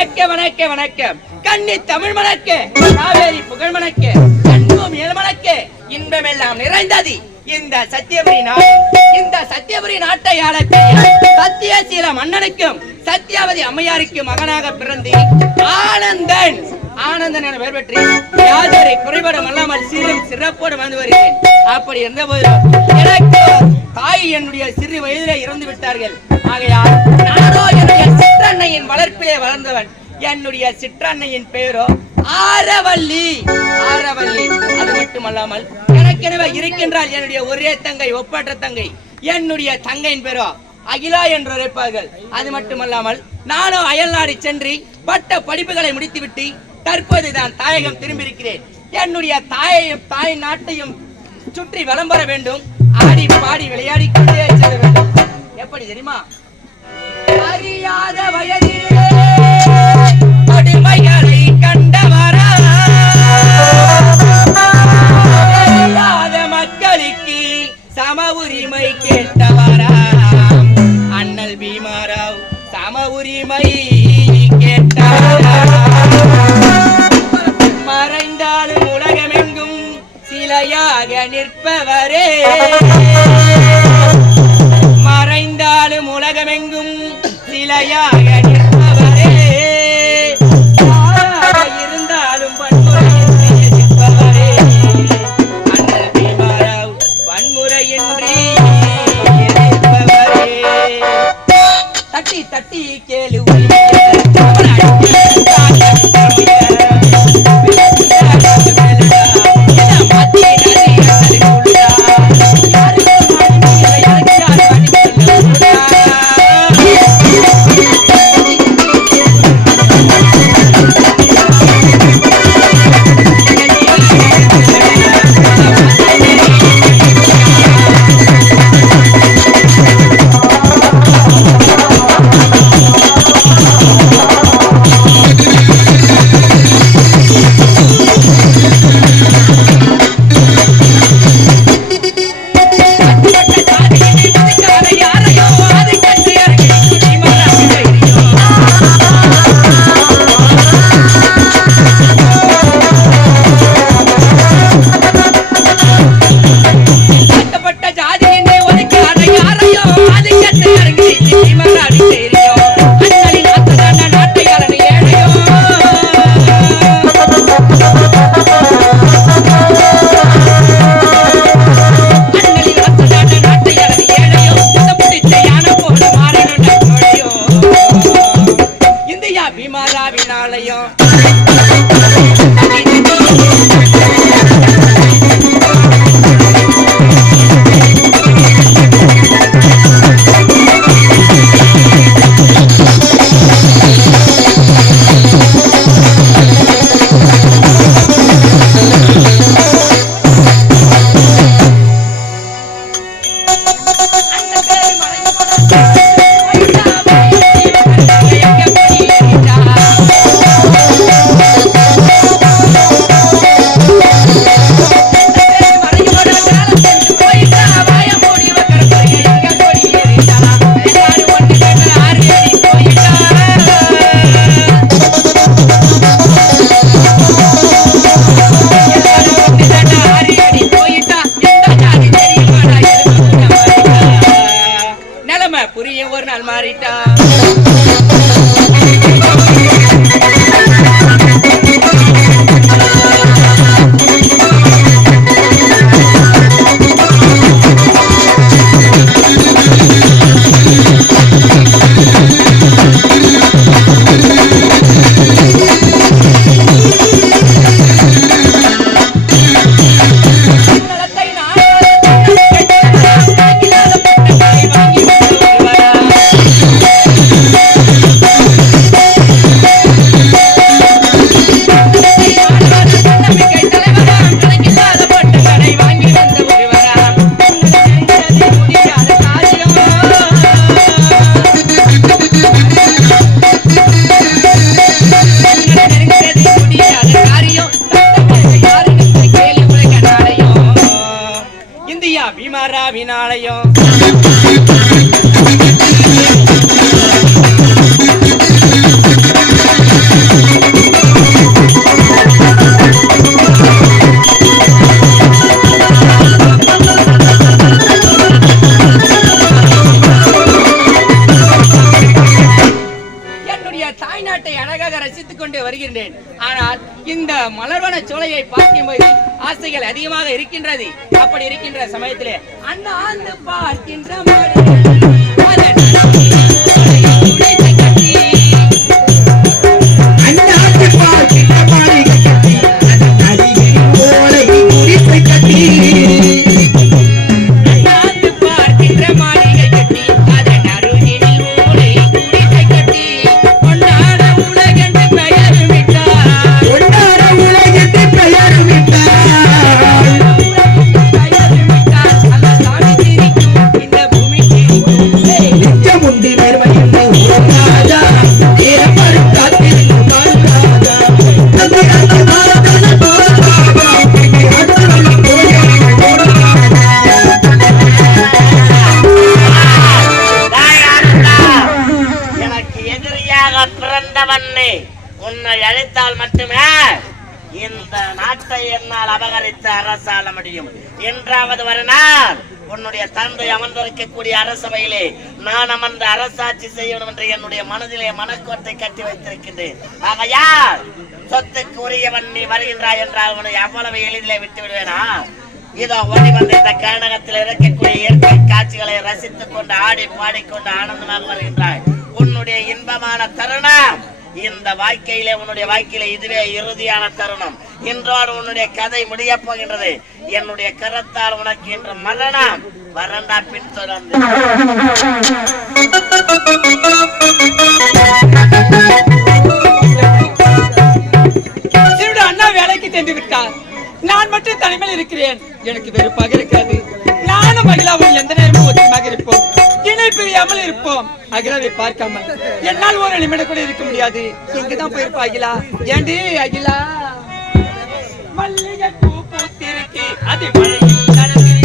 வணக்கம் வணக்கம் வணக்கம். கன்னி தமிழ் மணக்க, காவேரி புகழ் மணக்க, கண்பூம் ஏழு மணக்க, இன்பமெல்லாம் நிறைந்தது இந்த சத்தியபுரி நாடு. இந்த சத்தியபுரி நாட்டை ஆளக்கூடிய சத்தியசீல மன்னனுக்கும் சத்தியாவதி அம்மையாருக்கு மகனாக பிறந்து ஆனந்தன் என பெயர் பெற்று யாதொரு குறைபாடும் அல்லாமல் சீரும் சிறப்போடு வாழ்ந்து வருகிறேன். அப்படி இருந்த போதிலும் எனக்கு தாய் என்னுடைய சிறு வயதிலே இறந்து விட்டார்கள். ஆகையால் நானோ என்னுடைய சிற்றன்னையின் வளர்ப்பிலே வளர்ந்தவன். என்னுடைய சிற்றன்னையின் பெயரோ ஆரவல்லி. அது மட்டுமல்லாமல் எனக்கெனவே இருக்கின்றால் என்னுடைய ஒரே தங்கை, ஒப்பற்ற தங்கை. என்னுடைய தங்கையின் பேரோ அகிலா என்று அழைப்பார்கள். அது மட்டுமல்லாமல் நானும் அயல்நாடு சென்று பட்ட படிப்புகளை முடித்துவிட்டு தற்போதுதான் தாயகம் திரும்பியிருக்கிறேன். என்னுடைய தாய் நாட்டையும் சுற்றி வலம் வர வேண்டும். ஆடி பாடி விளையாடி கொண்டே செல்ல வேண்டும். எப்படி தெரியுமா? அறியாத வயதிலே அடிமைகளை கண்டவரா, மக்களுக்கு சம உரிமை கேட்டவரா, அண்ணல் பீமாராவ் சம உரிமை கேட்டவரா. மறைந்தாலும் உலகமெங்கும் சிலையாக நிற்பவரே, மறைந்தாலும் உலகமெங்கும் சிலையாக நிற்பவரே, இருந்தாலும் வன்முறையின்றி எதிர்ப்பவரே, அண்ணல் பீமாராவ் வன்முறையின்றி எதிர்ப்பவரே. தட்டி தட்டி கேளு ரசித்துக் கொண்டு வருகின்றேன். ஆனால் இந்த மலர்வன சோலையை பார்க்கும்போது ஆசைகள் அதிகமாக இருக்கின்றது. அப்படி இருக்கின்ற சமயத்திலே அண்ணாந்து பார்க்கின்ற உன்னை அழைத்தால் மட்டுமே இந்த நாட்டை என்னால் அபகரித்து அரசாள முடியும். என்றாவது ஒரு நாள் உன்னுடைய தந்தை அமர்ந்திருக்கக்கூடிய அரசவையிலே நான் அமர்ந்து அரசாட்சி செய்யணும் என்று என்னுடைய மனதிலே மனக்கோட்டை கட்டி வைத்திருக்கின்றேன். ஆகையால் சொத்துக்கு உரியவன் நீ வருகின்றாய் என்றால் உன்னை அவ்வளவு எளிதிலே விட்டு விடுவேனா? இதோ ஓடி வந்த இந்த கர்நாடகத்தில் இருக்கக்கூடிய இயற்கை காட்சிகளை ரசித்துக் கொண்டு ஆடி பாடிக்கொண்டு ஆனந்தமாக வருகின்றாய். உன்னுடைய இன்பமான தருணம் இந்த வாழ்க்கையிலே, உன்னுடைய வாழ்க்கையிலே இதுவே இறுதியான தருணம். இன்றோடு உன்னுடைய கதை முடிய போகின்றது. என்னுடைய கரத்தால் உனக்கு இன்று மரணம் வரண்டா பின் தொடர்ந்து அண்ணா வேலைக்கு சென்று விட்டார். நான் மட்டும் தனிமையில் இருக்கிறேன். எனக்கு வெறுப்பாக இருக்காது. நானும் மகிழாவும் எந்த நேரமும் ஒற்றுமையாக இருப்போம். இணை பிரியாமல் இருப்போம். அகிலாவை பார்க்காமல் என்னால் ஒரு நிமிடம் கூட இருக்க முடியாது. இங்குதான் போயிருப்பா அகிலா. ஏண்டி அகிலா? மல்லிகை பூ பூத்திருக்கு, அது மழையில் நனைந்திருக்கு.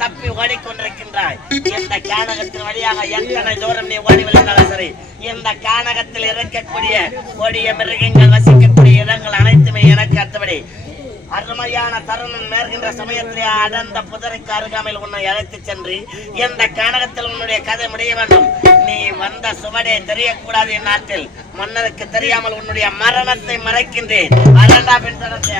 தப்பி ஓடிக்கொண்டிருக்கின்றாய். இந்த கானகத்தின் வழியாக எத்தனை தூரம் நீ ஓடி விழுந்தாலும் சரி, இந்த கானகத்தில் இருக்கக்கூடிய கொடிய மிருகங்கள் வசிக்கக்கூடிய இடங்கள் அனைத்துமே எனக்கு அத்தபடி அருமையான தருணம் நேர்கின்ற சமயத்திலே அடர்ந்த புதருக்கு அருகாமையில் உன்னை அழைத்து சென்று இந்த கானகத்தில் உன்னுடைய கதை முடிய வேண்டும். நீ வந்த சுவடே தெரியக்கூடாது. என் நாட்டில் மன்னருக்கு தெரியாமல் உன்னுடைய மரணத்தை மறைக்கின்றேன். அரண்டா பின் தொடர்ந்து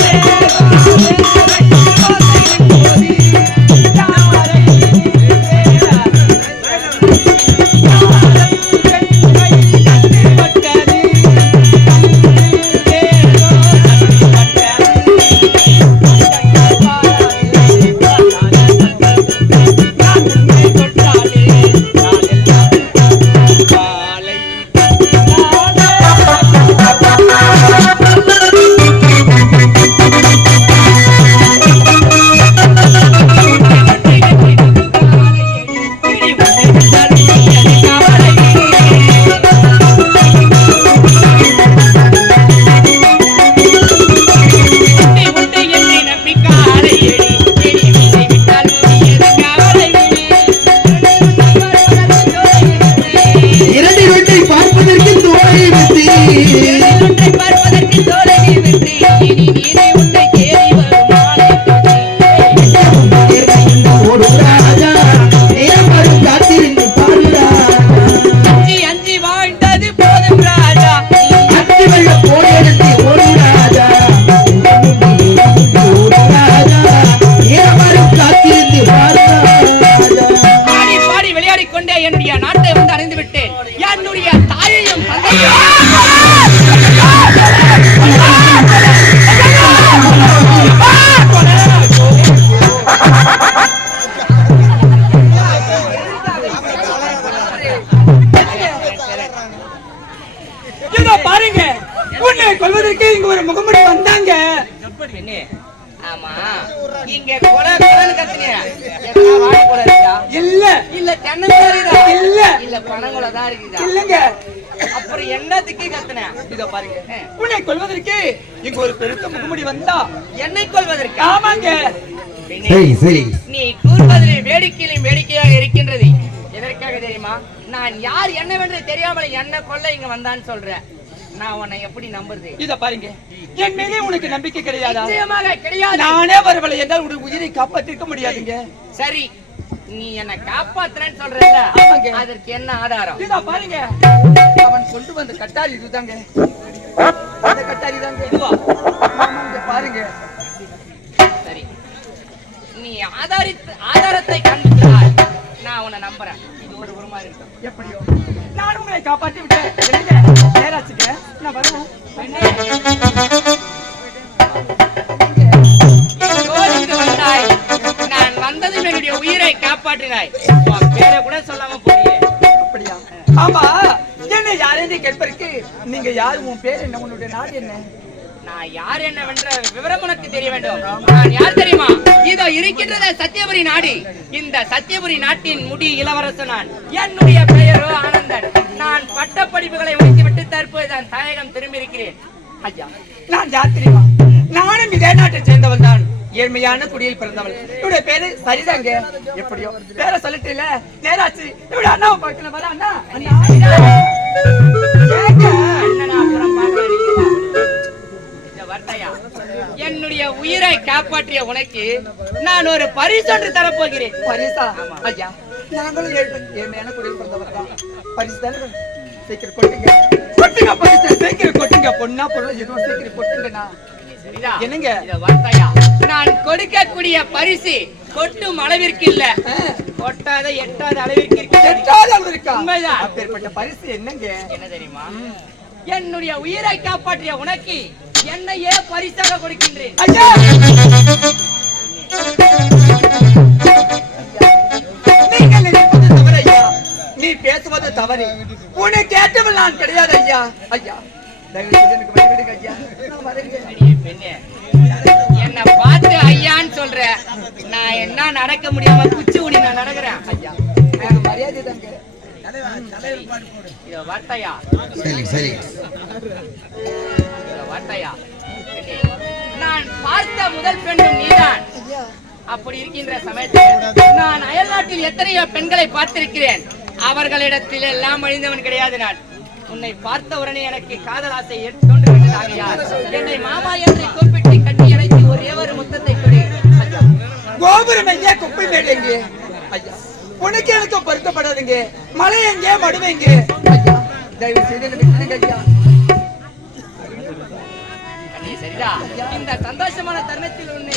Yeah. இங்க கொலை கொலைன்னு கத்துனீங்க. எத்தனை வாழை கொலை இருக்கா? இல்ல இல்ல தென்னங்கொலை இருக்குதா? இல்ல இல்ல பனங்கொலை தான் இருக்குதா? இல்லங்க. அப்புறம் என்னத்துக்கு கத்துன? இதோ பாருங்க, உன்னை கொல்வதற்கு இங்க ஒரு பெருத்த முகமுடி வந்தா. என்னை கொல்வதற்கு? ஆமாங்க. சரி சரி. நீ கூறுவதில் வேடிக்கையிலும் வேடிக்கையாக இருக்கின்றது. எதற்காக தெரியுமா? நான் யார் என்னவென்று தெரியாமல் என்ன கொல்ல இங்க வந்தான்னு சொல்றேன். நான் உன்னை எப்படி நம்புறது? இத பாருங்க, என் மேலே உனக்கு நம்பிக்கை கிடையாதா? நிச்சயமாக கிடையாது. நானே வரவில்லை என்றால் உன் உயிரை காப்பாற்றிருக்க முடியாதுங்க. சரி, நீ என்ன காப்பாத்துறேன்னு சொல்றல, ஆமாங்க. அதற்கு என்ன ஆதாரம்? இத பாருங்க, அவன் கொண்டு வந்த கட்டாரி இதுதாங்க. அந்த கட்டாரி தாங்க. இதுவா? ஆமாங்க, பாருங்க. சரி, நீ ஆதாரத்தை காண்பிக்கிறாய், நான் உன்னை நம்புறேன். இது ஒரு உருமா இருக்கும். எப்படியோ நான் உங்களை காப்பாற்றி விட்டேன். என்னங்க நேராச்சுங்க, நான் வரேன். வந்தாய், நான் வந்ததும் என்னுடைய உயிரை காப்பாற்றினாய். பேரை கூட சொல்லாம போறியே. அப்படியா? ஆமா, என்ன யாரென்று கேட்பதற்கு நீங்க யாரு, உன் பேர் என்ன, உன்னுடைய நாடு என்ன? நான் யார் என்னவென்ற விவரம் உனக்கு தெரிய வேண்டும். நான் யார் தெரியுமா? இதோ இருக்கின்றது சத்தியபுரி நாடு. இந்த சத்தியபுரி நாட்டின் முடி இளவரசன் நான். என்னுடைய பெயரோ ஆனந்தன். நான் பட்ட படிப்புகளை முடித்துவிட்டு தற்போது நான் தாயகம் திரும்பி இருக்கிறேன். ஐயா, நான் யார் தெரியுமா? நானும் இதே நாட்டை சேர்ந்தவன் தான். ஏழ்மையான குடியில் பிறந்தவள். இவருடைய பேரு சரிதாங்க. எப்படியோ பேரை சொல்லிட்டு இல்ல, நேராச்சு. இவருடைய அண்ணாவை பார்க்கல. வர அண்ணா, அண்ணா. என்னுடைய உயிரை காப்பாற்றிய உனக்கு நான் ஒரு பரிசு ஒன்று தரப்போகிறேன். பரிசா? ஐயா, நாங்களும் ஏழ்மையான குடியில் பிறந்தவர் தான். பரிசு தானே? சீக்கிரம் கொட்டுங்க, கொட்டுங்க பரிசு, சீக்கிரம் கொட்டுங்க. பொண்ணா பொருள் எதுவும் சீக்கிரம் கொட்டுங்கண்ணா. என்னங்க நான் கொடுக்கக்கூடிய பரிசு கொட்டும் அளவிற்கு இல்ல, கொட்டாத எட்டாத அளவிற்கு இருக்கு. எட்டாத அளவிற்கு உண்மைதான். அப்பேற்பட்ட பரிசு என்னங்க? என்ன தெரியுமா? என்னுடைய உயிரை காப்பாற்றிய உனக்கு என்னையே பரிசாக கொடுக்கின்றேன். ஐயா, நீங்கள் நினைப்பது தவறு ஐயா, நீ பேசுவது தவறு. உன்னை கேட்டவள் நான் கிடையாது ஐயா. ஐயா, தயவு செய்து எனக்கு வழிவிடுங்க ஐயா, நான் வரேங்க. பெண்ணே, என்ன பார்த்து ஐயான்னு சொல்ற, நான் என்ன நடக்க முடியாம குச்சி உனி நான் நடக்கிறேன். ஐயா, மரியாதை தாங்க. இதோ வார்த்தையா? சரி சரி. இதோ வார்த்தையா? நான் பார்த்த முதல் பெண்ணும் நீதான். அப்படி இருக்கின்ற சமயத்தில் நான் அயல் நாட்டில் எத்தனையோ பெண்களை பார்த்திருக்கிறேன். அவர்களிடத்தில் எல்லாம் அழிந்தவன் கிடையாது நான். உன்னை பார்த்த உடனே எனக்கு காதல் ஆசை தோன்றுகிறது. என்னை மாமா என்று கூப்பிட்டு கட்டி அணைத்து ஒரே ஒரு முத்தத்தை கொடு. கோபுரம் எங்கே, குப்பை மேடு எங்கே? ஐயா, உனக்கு எனக்கு பொருத்தப்படாதுங்க. மலை எங்கே, மடுவைங்க? ஐயா, தயவு செய்து விட்டுடுங்க ஐயா. சரிதா? இந்த சந்தோஷமான தருணத்தில் உன்னை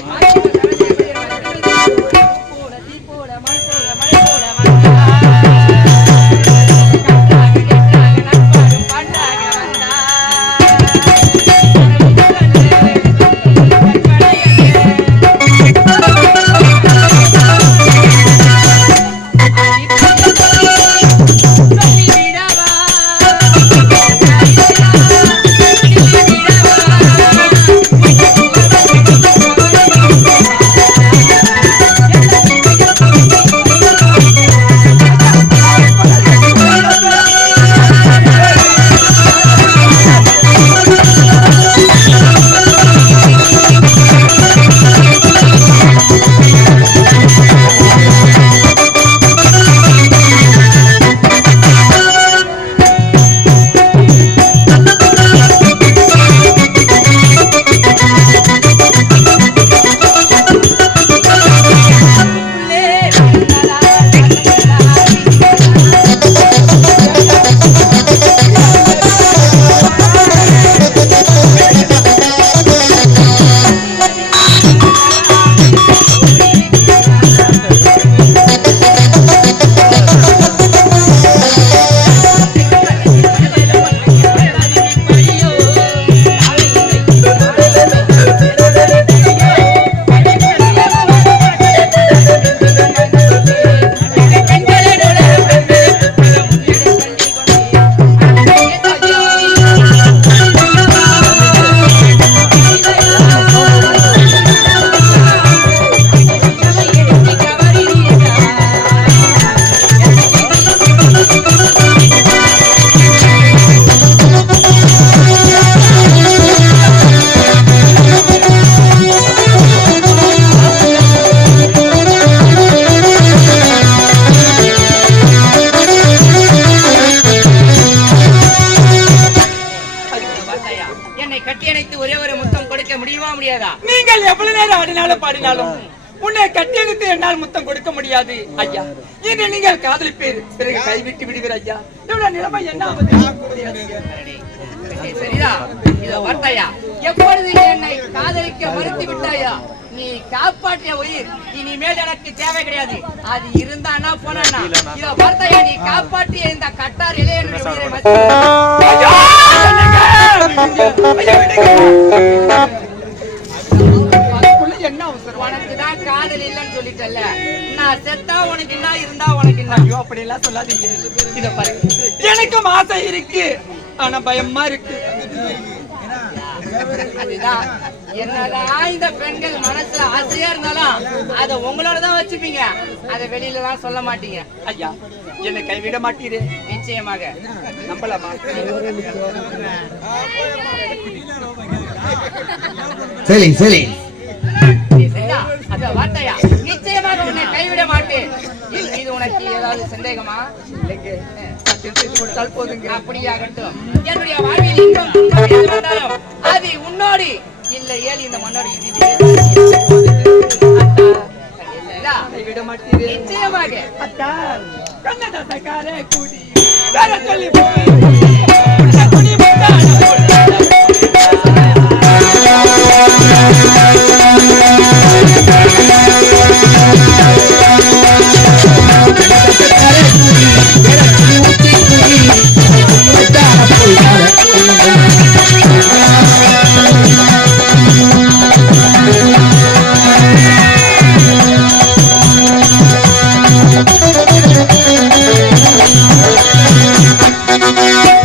இருந்தாலும் உன்னை கட்டியெடுத்து என்னால் முத்தம் கொடுக்க முடியாது ஐயா. இன்று நீங்கள் காதலிப்பீர், பிறகு கைவிட்டு விடுவீர் ஐயா. இவ்வளவு நிலைமை என்ன ஆகுது? சரிதா? இத பார்த்தாயா, எப்பொழுது என்னை காதலிக்க மறுத்து விட்டாயா, நீ காப்பாற்றிய உயிர் இனிமேல் எனக்கு தேவை கிடையாது. அது இருந்தானா போனா இத பார்த்தாயா, நீ காப்பாற்றிய இந்த கட்டார் இளையனுடைய உயிரை ஐயா, அதுக்குள்ள என்ன அவசரம்? உனக்குதான் காதல் இல்லைன்னு சொல்லிட்டல, நான் செத்தா உனக்கு என்ன, இருந்தா உனக்கு என்ன? ஐயோ, அப்படி எல்லாம் சொல்லாதீங்க. இத பாருங்க, எனக்கும் ஆசை இருக்கு, ஆனா பயமா இருக்கு. அதுதான், என்னதான் இந்த பெண்கள் மனசுல ஆசையா இருந்தாலும் அத உங்களோட தான் வச்சுப்பீங்க, அத வெளியில தான் சொல்ல மாட்டீங்க. ஐயா, என்னை கைவிட மாட்டீரே? நிச்சயமாக. நம்பலாமா? சரி சரி சரியா? அத வார்த்தையா, நிச்சயமாக உன்னை கைவிட மாட்டேன். என் மீது உனக்கு ஏதாவது சந்தேகமா? கொடுத்தால் போதுங்க. அப்படியாகட்டும். என்னுடைய வாழ்வில் இன்பம் துன்பம் எது வந்தாலும் அது உன்னோடு இல்லை, ஏழு இந்த மண்ணோடு கைவிட மாட்டீரே? நிச்சயமாக. அத்தா, கண்ணதாசக்காரே கூடி வேற சொல்லி போய் குடி வந்தான Thank you.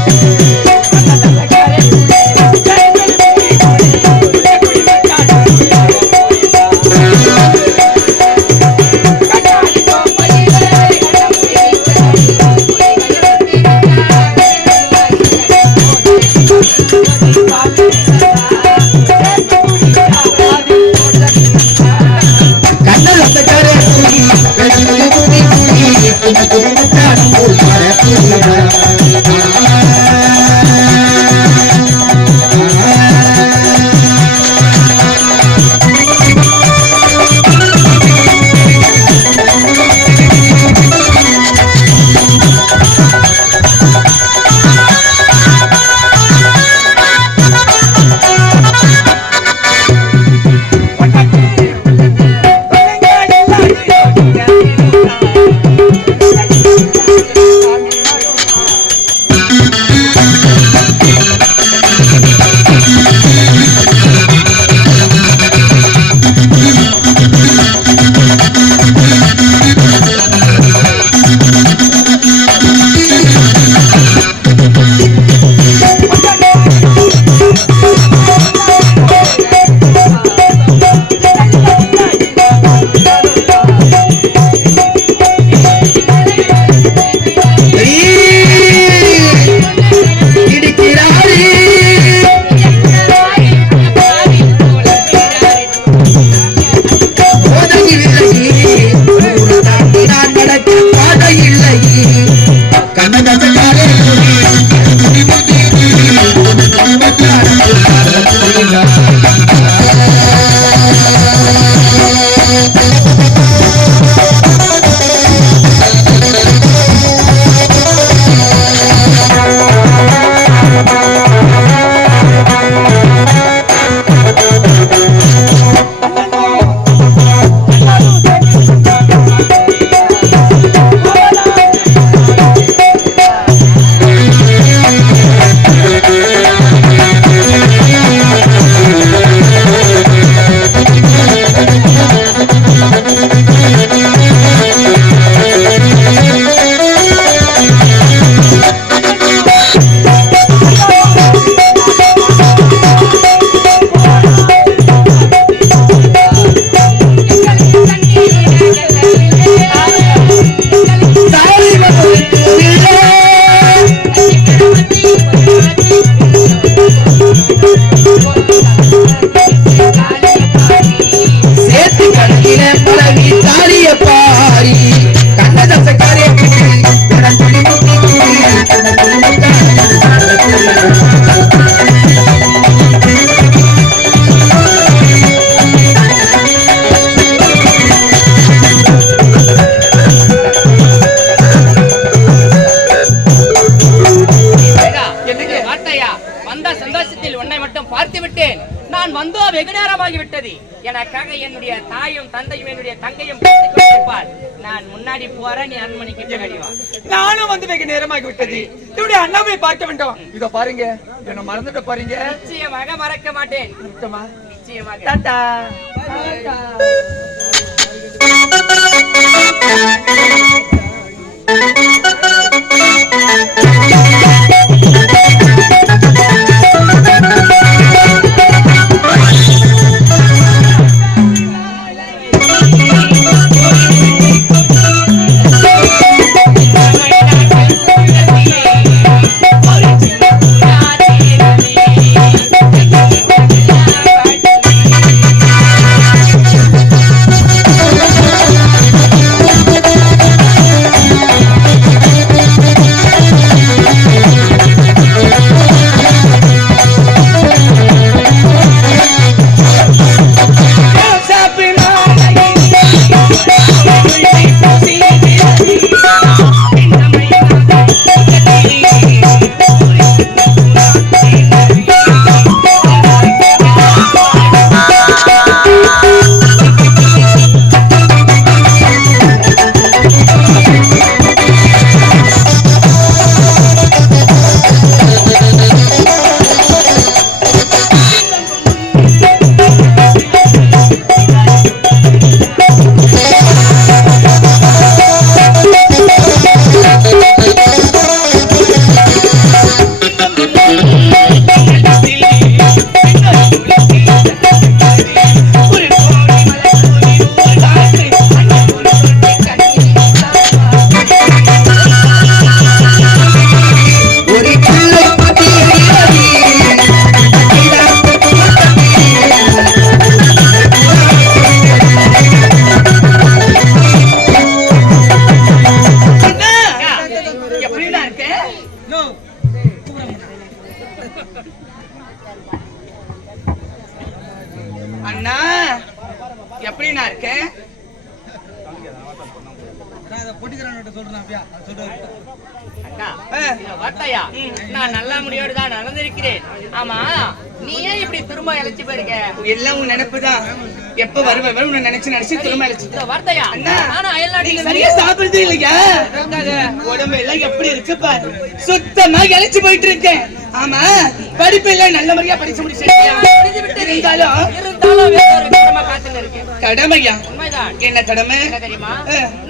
என்னுடைய தாயும் தந்தையும் என்னுடைய தங்கையும் பார்த்துக் கொண்டிருப்பார். நான் முன்னாடி போறேன், நீ அரண்மனைக்கு பின்னாடி வா. நானும் வந்து வெகு நேரமாகி விட்டது. என்னுடைய அண்ணாவை பார்க்க வேண்டும். இதோ பாருங்க, என்ன மறந்துட்டு பாருங்க. நிச்சயமாக மறக்க மாட்டேன். சுத்தமா நிச்சயமாக. டாடா. அண்ணா எப்படின்னா இருக்கேன்? நான் நல்ல முடியோடு தான் நடந்திருக்கிறேன். ஆமா, நீ ஏன் இப்படி திரும்ப இழைச்சி போயிருக்க? எல்லாம் உன் நினைப்புதான். எப்ப வருவேன் நினைச்சு திரும்ப இழைச்சு வார்த்தையா? சரியா சாப்பிடுறது இல்லையா? உடம்பு எல்லாம் எப்படி இருக்கு பாரு. சுத்தமா இழைச்சு போயிட்டு இருக்கேன். ஆமா, படிப்பு இல்ல, நல்ல முறையா படிச்சு முடிச்சிருக்கியா? கடமையா? என்ன கடமை தெரியுமா?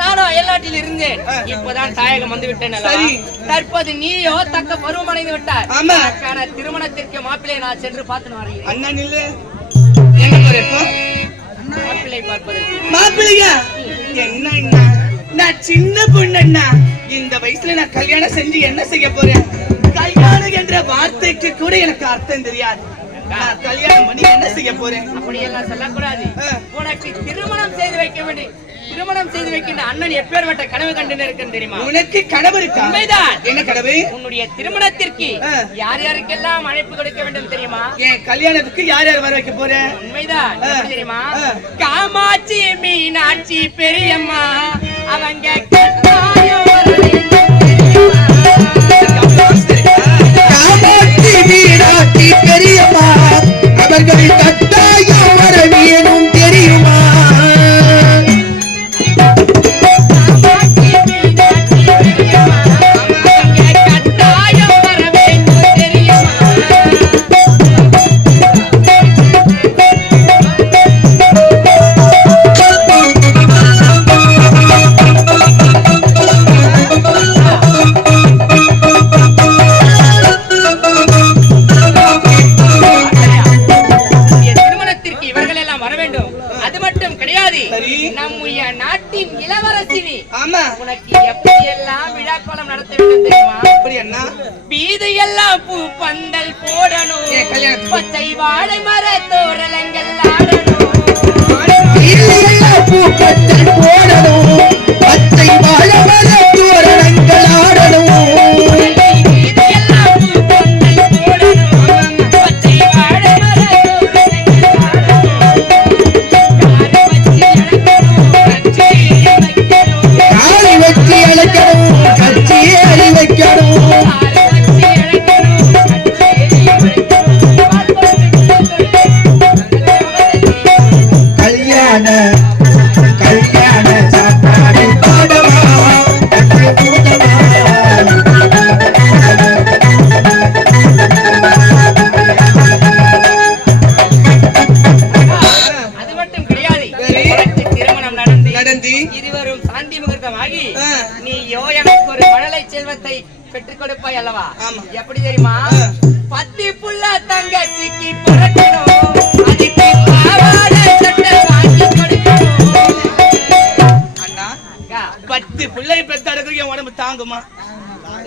நானும் அயல்நாட்டில் இருந்தேன், இப்பதான் தாயகம் வந்து விட்டேன். தற்போது நீயோ தக்க பருவமடைந்து விட்டார். ஆமா, திருமணத்திற்கு மாப்பிள்ளை நான் சென்று பார்த்து வரேன். அண்ணா நில்லு. எங்க போறப்போ மாப்பிள்ளை பார்ப்பதற்கு? மாப்பிள்ளையா? என்ன நான் சின்ன பொண்ணா, இந்த வயசுல நான் கல்யாணம் செஞ்சு என்ன செய்ய போறேன்? கல்யாணம் என்ற வார்த்தைக்கு கூட எனக்கு அர்த்தம் தெரியாது. நான் கல்யாணம் பண்ணி என்ன செய்ய போறேன்? அப்படியெல்லாம் சொல்லக்கூடாது. உனக்கு திருமணம் செய்து வைக்க வேண்டும். திருமணம் செய்து வைக்கின்ற அண்ணன் எப்பேற்பட்ட கனவு கண்டு இருக்கேன் தெரியுமா? உனக்கு கனவு இருக்கா? உண்மைதான். என்ன கனவு? உன்னுடைய திருமணத்திற்கு யார் யாருக்கெல்லாம் அழைப்பு கொடுக்க வேண்டும் தெரியுமா? என் கல்யாணத்துக்கு யார் யார் வர வைக்க போறேன்? உண்மைதான். தெரியுமா? காமாட்சி, மீனாட்சி, பெரியம்மா, அவங்க காமாட்சி மீனாட்சி பெரியம்மா அவர்கள் கட்டாயம் வர வேணும் தெரியுமா? நம்முடைய நாட்டின் இளவரசி. ஆமா, உனக்கு எப்படி எல்லாம் விழாக்கோலம் நடத்த வேண்டும் தெரியுமா? அப்படி என்ன? வீதியெல்லாம் பூ பந்தல் போடணும், பச்சை வாழை மர தோரணங்கள் ஆடணும், பூ பந்தல் போடணும், பச்சை வாழை மர தோரணங்கள் ஆடணும். கல்யாண நடந்து இருவரும் சாந்தி முகூர்த்தமாகி ஆ. நீயோ எனக்கு ஒரு மழலை செல்வத்தை பெற்றுக் கொடுப்பாய் அல்லவா? ஆமா. எப்படி தெரியுமா? ஆ. பத்தி புள்ள தங்கச்சிக்கு பிறக்கணும், அதுக்கு பாவாடை சட்டை வாங்கி கொடுக்கணும். அண்ணா அக்கா, 10 பிள்ளை பெத்தெடுக்க என் உடம்பு தாங்குமா?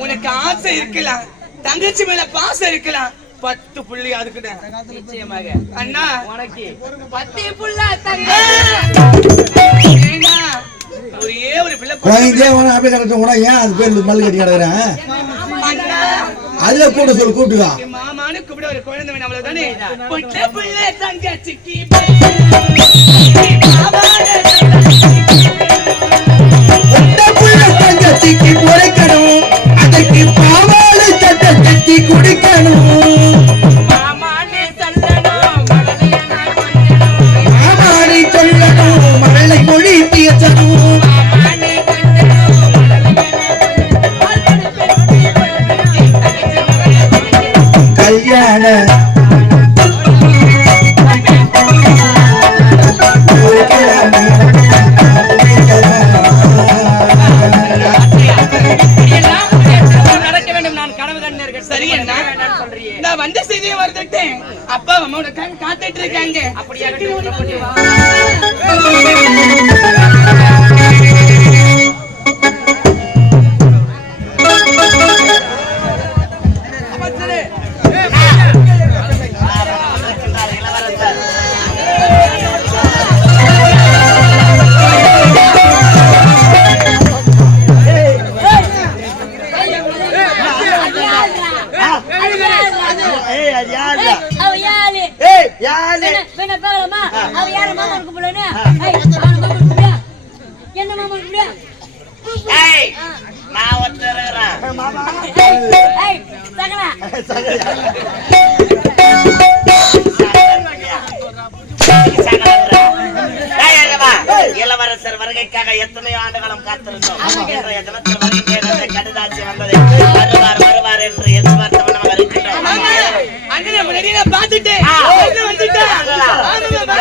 உனக்கு ஆசை இருக்கலாம், தங்கச்சி மேல பாசம் இருக்கலாம், 10 புள்ளி அதுக்குன்னு நிச்சயமாக அண்ணா உனக்கு பத்தி புள்ள ஏண்டா, ஒரே ஒரு பிள்ளை குழந்தையே அப்படியே கிடக்க கூட ஏன் அது பேர் மல்லு கட்டி கிடக்குறேன் அண்ணா அதுல கூட சொல்லு கூட்டுக்கா என் மாமானு கூப்பிட ஒரு குழந்தை வேணும் அவ்வளவுதானே. பொட்ட பிள்ளை தங்கச்சிக்கு தங்கச்சிக்கு பொறைக்கணும் அதற்கு பாவாடை சட்டை கட்டி குடிக்கணும் மாமானே சொல்லணும், மழலைய நான் கொஞ்சணும். மாமாடி சொல்லணும் மழலை மொழி பேசணும் மாமானே கொஞ்சணும், மழலைய நான் கொஞ்சணும். கல்யாண நடக்க வேண்டும். நான் கனவு கண்டீர்கள். சரி அண்ணா. சொல்றியே. நான் வந்த செய்தியை வந்துட்டேன். அப்பா அம்மாவோட காத்துட்டு இருக்காங்க. அப்படியா சொல்லப்பட்டு வா. என்ன மாமா இருக்கு? நான் ஒருத்தர் இருக்கிறேன். இளவரசர் வருகைக்காக எத்தனையோ ஆண்டுகளும் காத்திருந்தோம். இன்றைய தினத்தில் வருகை கடிதாட்சி வந்தது. வருவார் வருவார் என்று எதிர்பார்த்தவனாக இருக்கிறோம். அண்ணனை முன்னாடி நான் பார்த்துட்டேன். வந்துட்டேன்.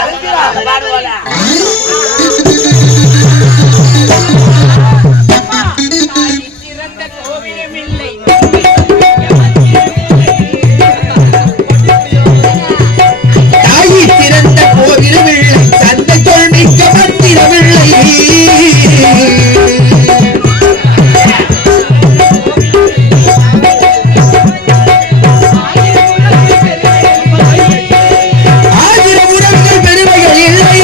சிறந்த கோவிலும் இல்லை. தாயி திறந்த கோவிலும் இல்லை தந்தை சொல் மிக்க மந்திரமில்லை ஆயிரம் உரங்கள் பெருமைகள் இல்லை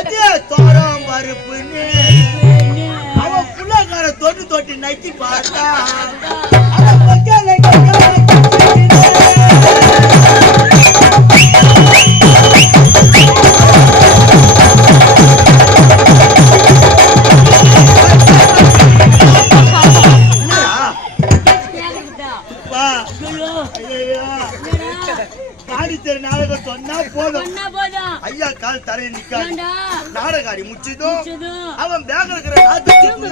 அதே தோரம் பருப்புன்னு அவன் புள்ளக்கார தொட்டு தொட்டு நக்கி பார்த்தா நாடகம் சொன்னா போதும் ஐயா கால் தரையை நிக்காது. நாடகாடி முச்சதும் அவன் பேங்க்ல இருக்கிற நாட்டு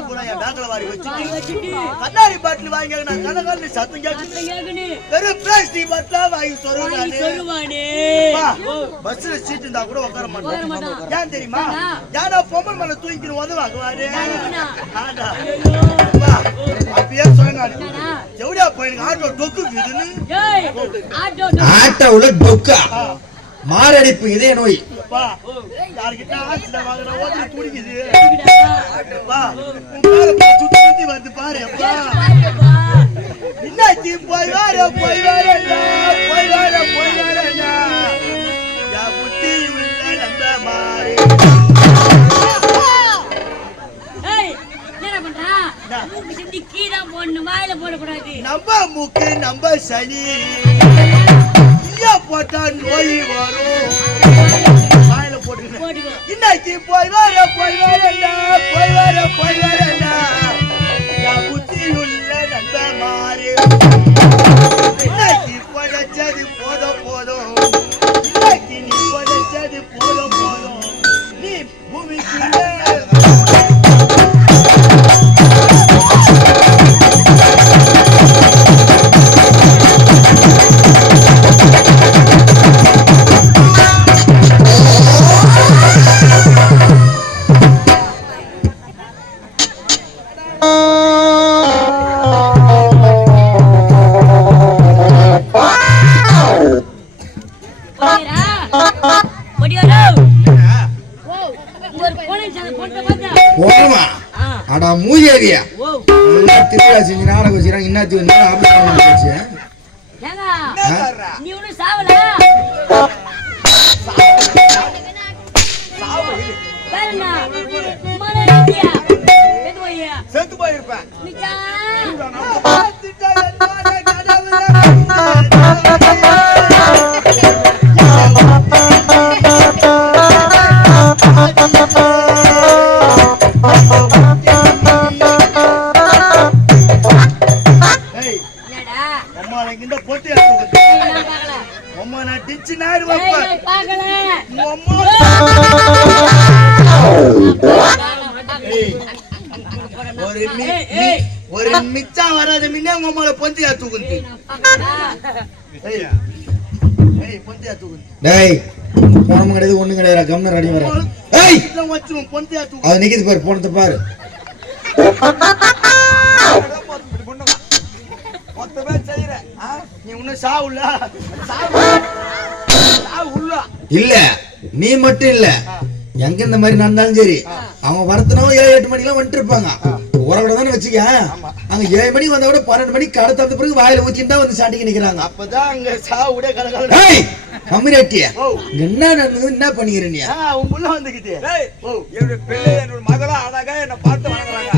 பூரா என் பேங்க்ல வாரி வச்சுட்டு கண்ணாடி பாட்டில் வாங்கி நான் கணக்கான சத்தம் கேட்குது. வெறும் பிளாஸ்டிக் பாட்டிலா வாங்கி சொல்லுவானே. பஸ்ல சீட் இருந்தா கூட உட்கார மாட்டேன். ஏன் தெரியுமா? யாரா பொம்மை மேல தூங்கிட்டு உதவாக்குவாரு. அப்படியே சொன்னாரு எவ்வளோ பையனுக்கு ஆட்டோ டொக்குக்குதுன்னு. ஆட்டோவுல டொக்கா மாரடைப்பு இதய நோய். யாருக்கிட்ட ஆட்சியில வாங்குற ஓட்டு குடிக்குது. சுத்தி சுத்தி வந்து பாரு. என்னாச்சு? போய் வார போய் வரண்டா போய் வார போய் வரண்டா யா புத்தி உள்ள நம்ப மாறி. நம்ம மூக்கு நம்ம சனி போட்டா நோய் வரும். வாயில போட்டு இன்னைக்கு போய் வர போய் வரண்டா போய் வர போய் வரண்டா யா புத்தி உள்ள நம்ப மாறி. இன்னைக்கு படைச்சது போதும் போதும். இன்னைக்கு நீ படைச்சது போதும் போதும். நீ பூமிக்கு மூஜேரியா திருவிழா செஞ்சு நாடகம் வச்சுக்கிறாங்க. இன்னாத்தி வந்து ஆபீஸ் செத்து போயிருப்பேன். ஒரு மிச்சா வராத மின்னே உங்களை பொந்தியா தூக்குது. போனமும் கிடையாது ஒண்ணும் கிடையாது. கம்னர் அடி வர பொந்தியா தூக்கு. அது நிக்குது பாரு. போனத்தை பாரு. நீ ஒன்னும் சாவுல இல்ல. நீ மட்டும் இல்ல, எங்க இந்த மாதிரி நடந்தாலும் சரி அவங்க வரத்துனவங்க 7-8 மணிக்கெல்லாம் வந்துட்டு இருப்பாங்க. உரகட தானே வச்சுக்க. அங்க 7 மணிக்கு வந்தா கூட 12 மணிக்கு கடை தந்த பிறகு வாயில ஊத்திட்டு தான் வந்து சாட்டிக்கு நிக்கிறாங்க. அப்பதான் அங்க சாவுடைய கலகல கம்மிரட்டியா என்ன நடந்தது? என்ன பண்ணிக்கிற நீ? உன் புள்ள வந்துக்கிட்டு என்னோட பிள்ளை என்னோட மகளா அழகா என்ன பார்த்து வணங்குறாங்க.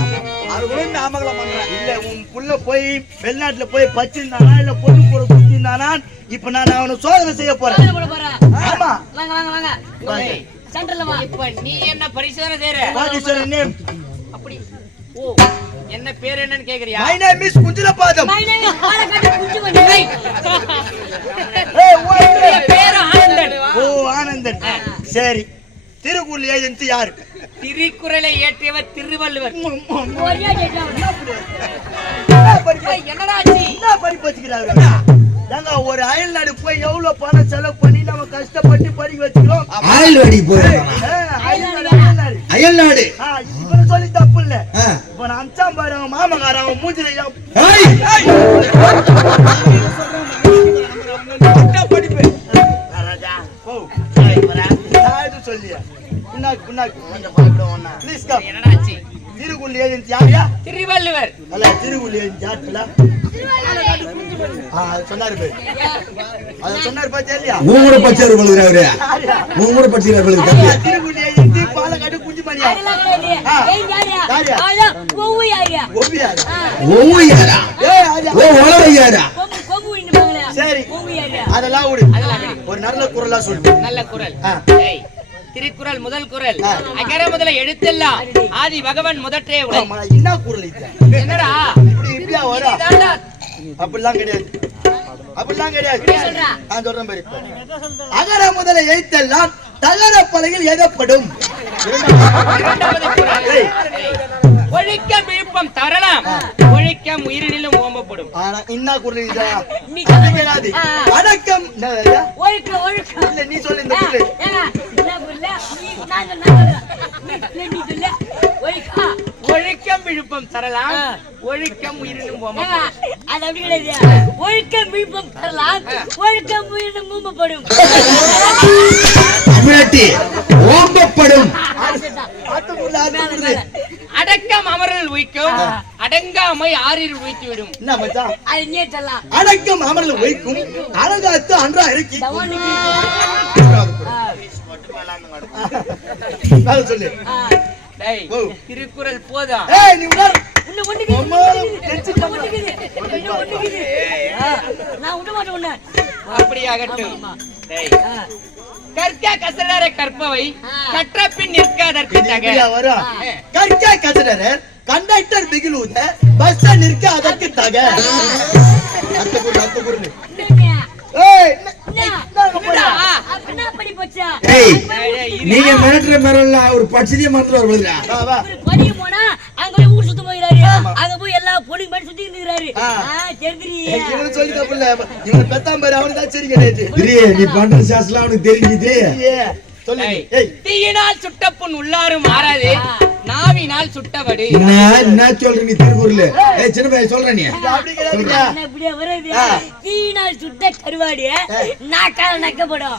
அது கூட இந்த ஆமகலம் பண்றேன். இல்ல உன் புள்ள போய் வெளிநாட்டுல போய் பச்சிருந்தானா இல்ல பொண்ணு போற குத்திருந்தானா? இப்ப நான் அவனை சோதனை செய்ய போறேன். ஆமா வாங்க வாங்க வாங்க சென்டர்ல வா. இப்ப நீ என்ன பரிசோதனை செய்யற? அப்படி ஓ என்ன பேர் என்னன்னு கேக்குறியா? My name is குஞ்சிலபாதம். My name is ஆலகாட்டு குஞ்சுவண்டி. பேர் ஆனந்தன். ஓ ஆனந்தன். சரி. திருக்குறள் ஏஜென்சி யாரு? திருக்குறளை இயற்றியவர் திருவள்ளுவர். ஒரே கேட்டாங்க. என்னடா ஆச்சு? என்ன படிப்பு வச்சுக்கிறாரு? நாங்க ஒரு அயல் நாடு போய் எவ்வளவு பணம் செலவு பண்ணி நம்ம கஷ்டப்பட்டு படிக்க வச்சுக்கிறோம். அயல் நாடு போய் அயல் நாடு இவனை சொல்லி தப்பு இல்ல. இப்ப நான் அம்சாம் பாரு அவன் மாமகாரன் அவன் மூஞ்சில படிப்பு சொல்லியா திருக்குறள் ஏஜென்சி யாரியா? திருவள்ளுவர். அல்ல திருக்குறள் ஏஜென்சி யாருல சொன்னாரு பேரு. அத சொன்னாரு பாத்தியா இல்லையா? மூணு பச்சர் பழுகுறாரு. மூணு பச்சர் பழுகுறாரு. திருக்குறள் ஏஜென்சி மணியா அதெல்லாம் கிடையாது. ஆ. ஏய், யாரியா? யாரியா? அதான் கொம்பு யாரியா? ஒவ்வியாரு ஆ. ஒவ்வையாரா ஏய் ஆரியா ஓ ஒளவையாரா கொம்பு இன்னும் சரி கொம்பு யாரியா? அதெல்லாம் விடு அதெல்லாம் விடு. ஒரு நல்ல குரலா சொல்லு நல்ல குரல் ஆ. ஏய், திருக்குறள் முதல் குரல் ஆ. அகர முதல எழுத்தெல்லாம் ஆதி பகவன் முதற்றே உடல். ஆமா, என்ன குரல் இது என்னடா இப்படியா வரும் இதாண்டா. அப்படிலாம் கிடையாது அப்படிலாம் கிடையாது சொல்றா. நான் சொல்றேன் பாரு அகர முதல எழுத்தெல்லாம் தகர பலகையில் எழுதப்படும் இரண்டாவது குறள். ஏய். ஏய். ஒழிக்கம் விழுப்பம் தரலாம் ஒழிக்கம் உயிரினிலும் ஓம்பப்படும். ஆனா என்ன குரல் இது நீ அது கிடையாது ஆ. அடக்கம் என்ன ஐயா? ஒழுக்கம். இல்ல நீ சொல்லு இந்த ஆ, குரல் ஏங்க, என்ன புள்ள? நான் சொல்றேன். நீ சொல்லு. ஒழுக்கம். ஒழிக்கம் விழுப்பம் தரலாம் ஆ. ஒழிக்கம் உயிரினும் ஏங்க, ஓம்பப்படும். அது அப்படி கிடையாது. ஒழுக்கம் விழுப்பம் தரலாம் ஒழுக்கம் உயிரினும் மூம்பப்படும். தமிழட்டி ஓம்பப்படும் ஆத்து குரல் ஆத்து குரல் அடக்கம் அமரல் உய்க்கும் அடங்காமை ஆறில் உய்த்துவிடும். என்ன மச்சான் அது நீ சொல்லலாம். அடக்கம் அமரல் வைக்கும் அழகாத்து அன்றா இறக்கி தவானுக்கு. மேல சொல்லு டேய், ஓ. திருக்குறள் போதும். ஏய் நீ உணர் இன்னும் ஒண்ணுக்குது, அம்மாவும் இன்னும் ஒண்ணுக்குது, இன்னும் ஒண்ணுக்குது. ஆ, நான் விட மாட்டேன் உன்னை. அப்படியாகட்டும். ஆமா. டேய், கற்க கசடர கற்பவை கற்ற பின் நிற்காதற்கு தக. இப்படியா வரும் கற்க கசடரர் கண்டக்டர் பிகிலூத பஸ் நிற்க அதற்கு தக அத்த குரல் என்னங்க? ஏய் என்ன? என்னடா? அப்படின்னா அப்படி போச்சா? ஏய் டேய், இரு. நீங்க மிரட்டுற மிரல்ல ஒரு பட்சதிய மறந்துட்டு வருதுடா வா வா ஒரு பதிவு போனா அங்க போய் ஊர் சுத்த போயிறாரு. அங்க போய் எல்லா பொண்ணுங்க மாதிரி சுத்தி இருக்கிறாரு. தெரிஞ்சிரி. இவனு சொல்லி தப்பு இல்ல இவன் பெத்தாம் பாரு அவனுக்கு தான் சரி கிடையாது திரியே நீ பண்ற சாஸ்லாம் அவனுக்கு தெரிஞ்சுது ஏய் சொல்லு நீ. டேய், ஏய் தீயினால் சுட்ட புண் உள்ளாரும் மாறாது நாவினால் சுட்டவடு. என்ன சொல்ற நீ திருக்குறள் ஏய் சின்ன பையன் சொல்ற நீ இது அப்படி கிடையாதுங்க என்ன இப்படியே வருது? தீயினால் சுட்ட கருவாடு நாக்கால நக்கப்படும்.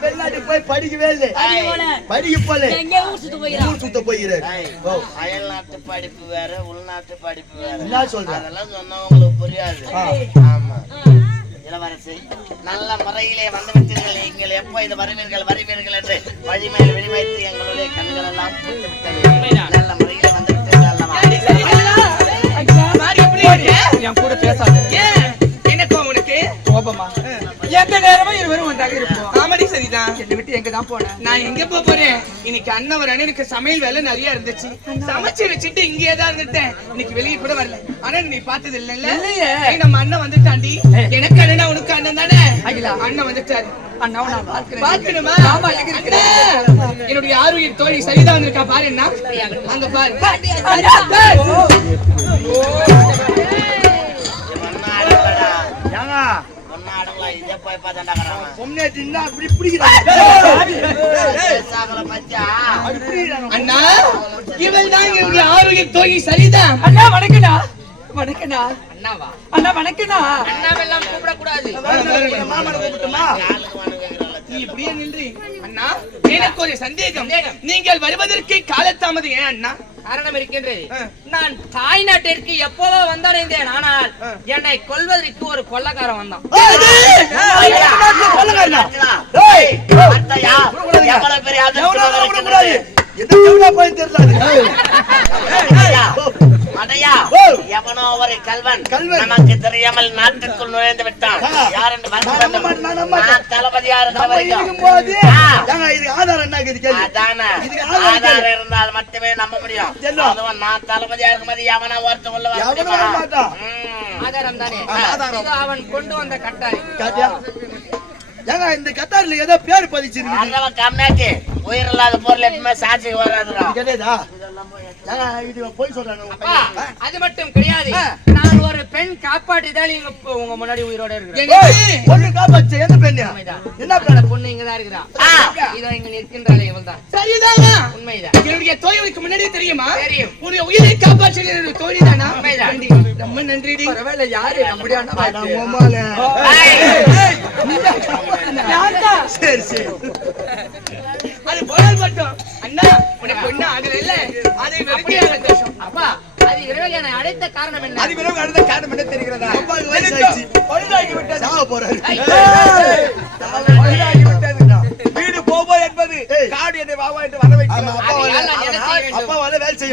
வெளிநாட்டுக்கு போய் படிக்கவே இல்லை அது போல படிக்க போல எங்க ஊர் சுத்த போயிறான். ஊர் சுத்த போகிறார் ஓ அயல்நாட்டு படிப்பு வேற உள்நாட்டு படிப்பு வேற என்ன சொல்ற அதெல்லாம் சொன்னா உங்களுக்கு புரியாது ஆ. ஆமா இளவரசி நல்ல முறையிலே வந்து விட்டீர்கள் நீங்கள் எப்போ இது வருவீர்கள் என்று வழிமேல் வெளிவைத்து எங்களுடைய கண்கள் எல்லாம் பூத்து விட்டது நல்ல முறையிலே வந்து விட்டீர்கள் அல்லவா மாதிரி எப்படி இருக்கு? என் கூட பேசாத ஏன்? என்ன கோவம் உனக்கு? கோபமா எந்த நேரமும் இருவரும் ஒன்றாக இருப்போம் ஆமாடி சரிதான். என்னை விட்டு எங்க தான் போனேன் நான் எங்க போறேன்? இன்னைக்கு அண்ணன் ஒரு அண்ணனுக்கு சமையல் வேலை நிறைய இருந்துச்சு. சமைச்சு வச்சுட்டு இங்கே தான் இருந்துட்டேன். இன்னைக்கு வெளியே கூட வரல. ஆனா நீ பார்த்தது இல்ல இல்லையே. நம்ம அண்ணன் வந்துட்டாண்டி. எனக்கு அண்ணனா உனக்கு அண்ணன் தானே? அகிலா. அண்ணன் வந்துட்டாரு. அண்ணாவும் நான் பார்க்கிறேன் பார்க்கணுமா? ஆமா எங்க இருக்கிற அண்ணா, என்னுடைய ஆரோக்கிய தோழி சரிதான் வந்திருக்கா பாரு என்ன அங்க பாரு. ஏங்க ஒன்னா ஆடுங்களா இதே போய் பார்த்தாண்டாங்க பொம்னேட்டு என்ன அப்படி பிடிக்கிறாங்க பேசாமல பச்சா அப்படி பிடிக்கிறாங்க அண்ணா, இவள் தான் என்னுடைய ஆரோக்கிய தோழி சரிதான். அண்ணா வணக்கண்ணா வணக்கண்ணா அண்ணாவா? அண்ணா வணக்கண்ணா அண்ணாவெல்லாம் கூப்பிடக்கூடாது. மாமனை கூப்பிட்டுமா ஆளுக்கு வாங்குகிறாள் நீ இப்படியே நின்று. அண்ணா, எனக்கு ஒரு சந்தேகம். நீங்கள் வருவதற்கு காலதாமதம் ஏன் அண்ணா? காரணம் இருக்கின்றது. நான் தாய் நாட்டிற்கு எப்போதோ வந்தடைந்தேன். ஆனால் என்னை கொல்வதற்கு ஒரு கொள்ளக்காரன் வந்தான். எவ்வளவு பெரிய அதிர்ஷ்டம் இருக்கிறது. எந்த தேவனா போய் தெரியல அடையா எவனோ ஒரு கல்வன் கல்வன். நமக்கு தெரியாமல் நாட்டுக்குள் நுழைந்து விட்டான் யார் என்று பார்க்க நான் நம்ப வேண்டும். மாட்டேன், நான் நம்ப மாட்டேன். நான் தளபதியா இருக்க நம்ம வரைக்கும் இருக்கும்போது ஆ. ஏங்க இதுக்கு ஆதாரம் என்ன இருக்குது கேளு அதானே இதுக்கு ஆதாரம் ஆதாரம் கேளு. இருந்தால் மட்டுமே நம்ப முடியும் என்ன? அதுவும் நான் தளபதியா இருக்கும்போது எவனா ஒருத்த உள்ள வர எவனும் முடியுமா? வர மாட்டான். ஆதாரம் தானே? ஆதாரம். இதோ அவன் கொண்டு வந்த கட்டாரி. காட்டியா ஏங்க இந்த கத்தாரில ஏதோ பேர் பதிச்சிருக்கு அண்ணவன் கம்னாட்டி உயிர் இல்லாத பொருள் எப்பவுமே சாட்சிக்கு வராதுடா. கேட்டதா ஏங்க இது போய் சொல்றாங்க உங்க அப்பா, பையன். அது மட்டும் கிடையாது. நான் ஒரு பெண் காப்பாற்றிதான் இங்க உங்க முன்னாடி உயிரோட இருக்கிறேன். ஏய், பொண்ணு காப்பாச்சு எந்த பெண்ணு என்ன அந்த பெண்ணு பொண்ணு இங்கதான் இருக்கிறா. ஆ. இதோ இங்க நிற்கின்றாளே இவள்தான். சரிதானா உண்மைதான். என்னுடைய தோழிக்கு முன்னாடியே தெரியுமா தெரியும். உன்னுடைய உயிரை காப்பாற்றிய என்னுடைய தோழிதானா உண்மைதான். ஏண்டி, ரொம்ப நன்றிடி பரவாயில்ல யாரு நம்முடைய அண்ணா உமால நான் சரி சரி அது போனால் மட்டும் அண்ணா உனக்கு என்ன ஆகல இல்ல அதை வெறுக்கிற சந்தோஷம் அப்பா, அது இறைவனை அழைத்த காரணம் என்ன? அது பிறகு அடுத்த காரணம் என்ன தெரிகிறதா அப்பாவுக்கு வயசாயிடுச்சு பழுதாகி விட்டது சாவ போறாரு ஐய்,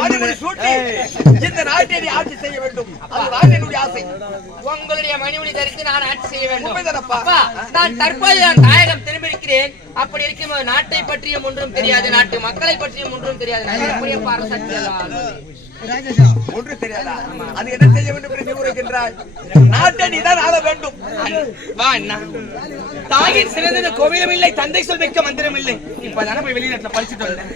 மணிமுடி சூட்டி இந்த நாட்டை நீ ஆட்சி செய்ய வேண்டும். அதுதான் என்னுடைய ஆசை. உங்களுடைய மணிமுடி தரித்து நான் ஆட்சி செய்ய வேண்டும். உண்மைதானப்பா? அப்பா, நான் தற்போது நான் தாயகம் திரும்பியிருக்கிறேன். அப்படி இருக்கும்போது நாட்டை பற்றியும் ஒன்றும் தெரியாது, நாட்டு மக்களை பற்றியும் ஒன்றும் தெரியாது. நான் எப்படியப்பா அரசாட்சி ஒன்று தெரியாதா? அது என்ன செய்ய வேண்டும் என்று நீ கூறுகின்றாய்? நாட்டை நீதான் ஆள வேண்டும். வா அண்ணா. தாயின் சிறந்தது கோவிலும் இல்லை, தந்தை சொல் மிக்க மந்திரம் இல்லை. இப்பதானே போய் வெளிநாட்டுல படிச்சுட்டு வந்தேன்.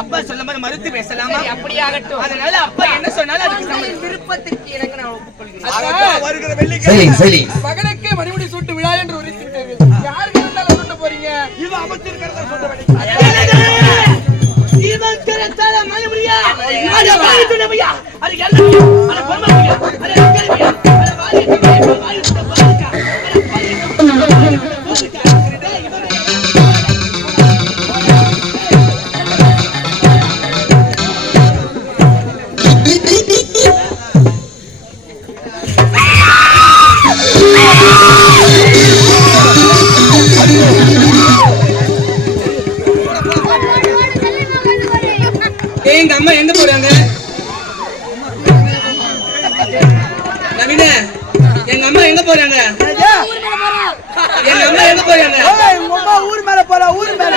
அப்பா சொல்லும் போது மறுத்து பேசலாமா? அப்படியே ஆகட்டும். அதனால அப்பா என்ன சொன்னாலும் அதுக்கு உங்கள் விருப்பத்திற்கு இணங்க நான் ஒப்புக்கொள்கிறேன். சம்மதம். வருகிற சரி வெள்ளிக்கிழமை சரி மகனுக்கு மணிமுடி சூட்டு விழா என்று உரைத்திருக்கிறது. யாருக்கு இருந்தாலும் சொல்ல போறீங்க? இது அமைச்சிருக்கிறதா சொல்ல வேண்டிய இவன் திறத்தால மணிமுடியா? அட வாயிட்டுடமையா? அட எல்லமையா? அட பொறுமையா? அட எங்கமையா? அட வாயிட்டுடமையா? வாயிட்டுடமையா? எங்க அம்மா எங்க போறாங்க? நவீன, எங்க அம்மா எங்க போறாங்க? எங்க அம்மா எங்க போறாங்க? உங்க அம்மா ஊர் மேல போறா, ஊர் மேல.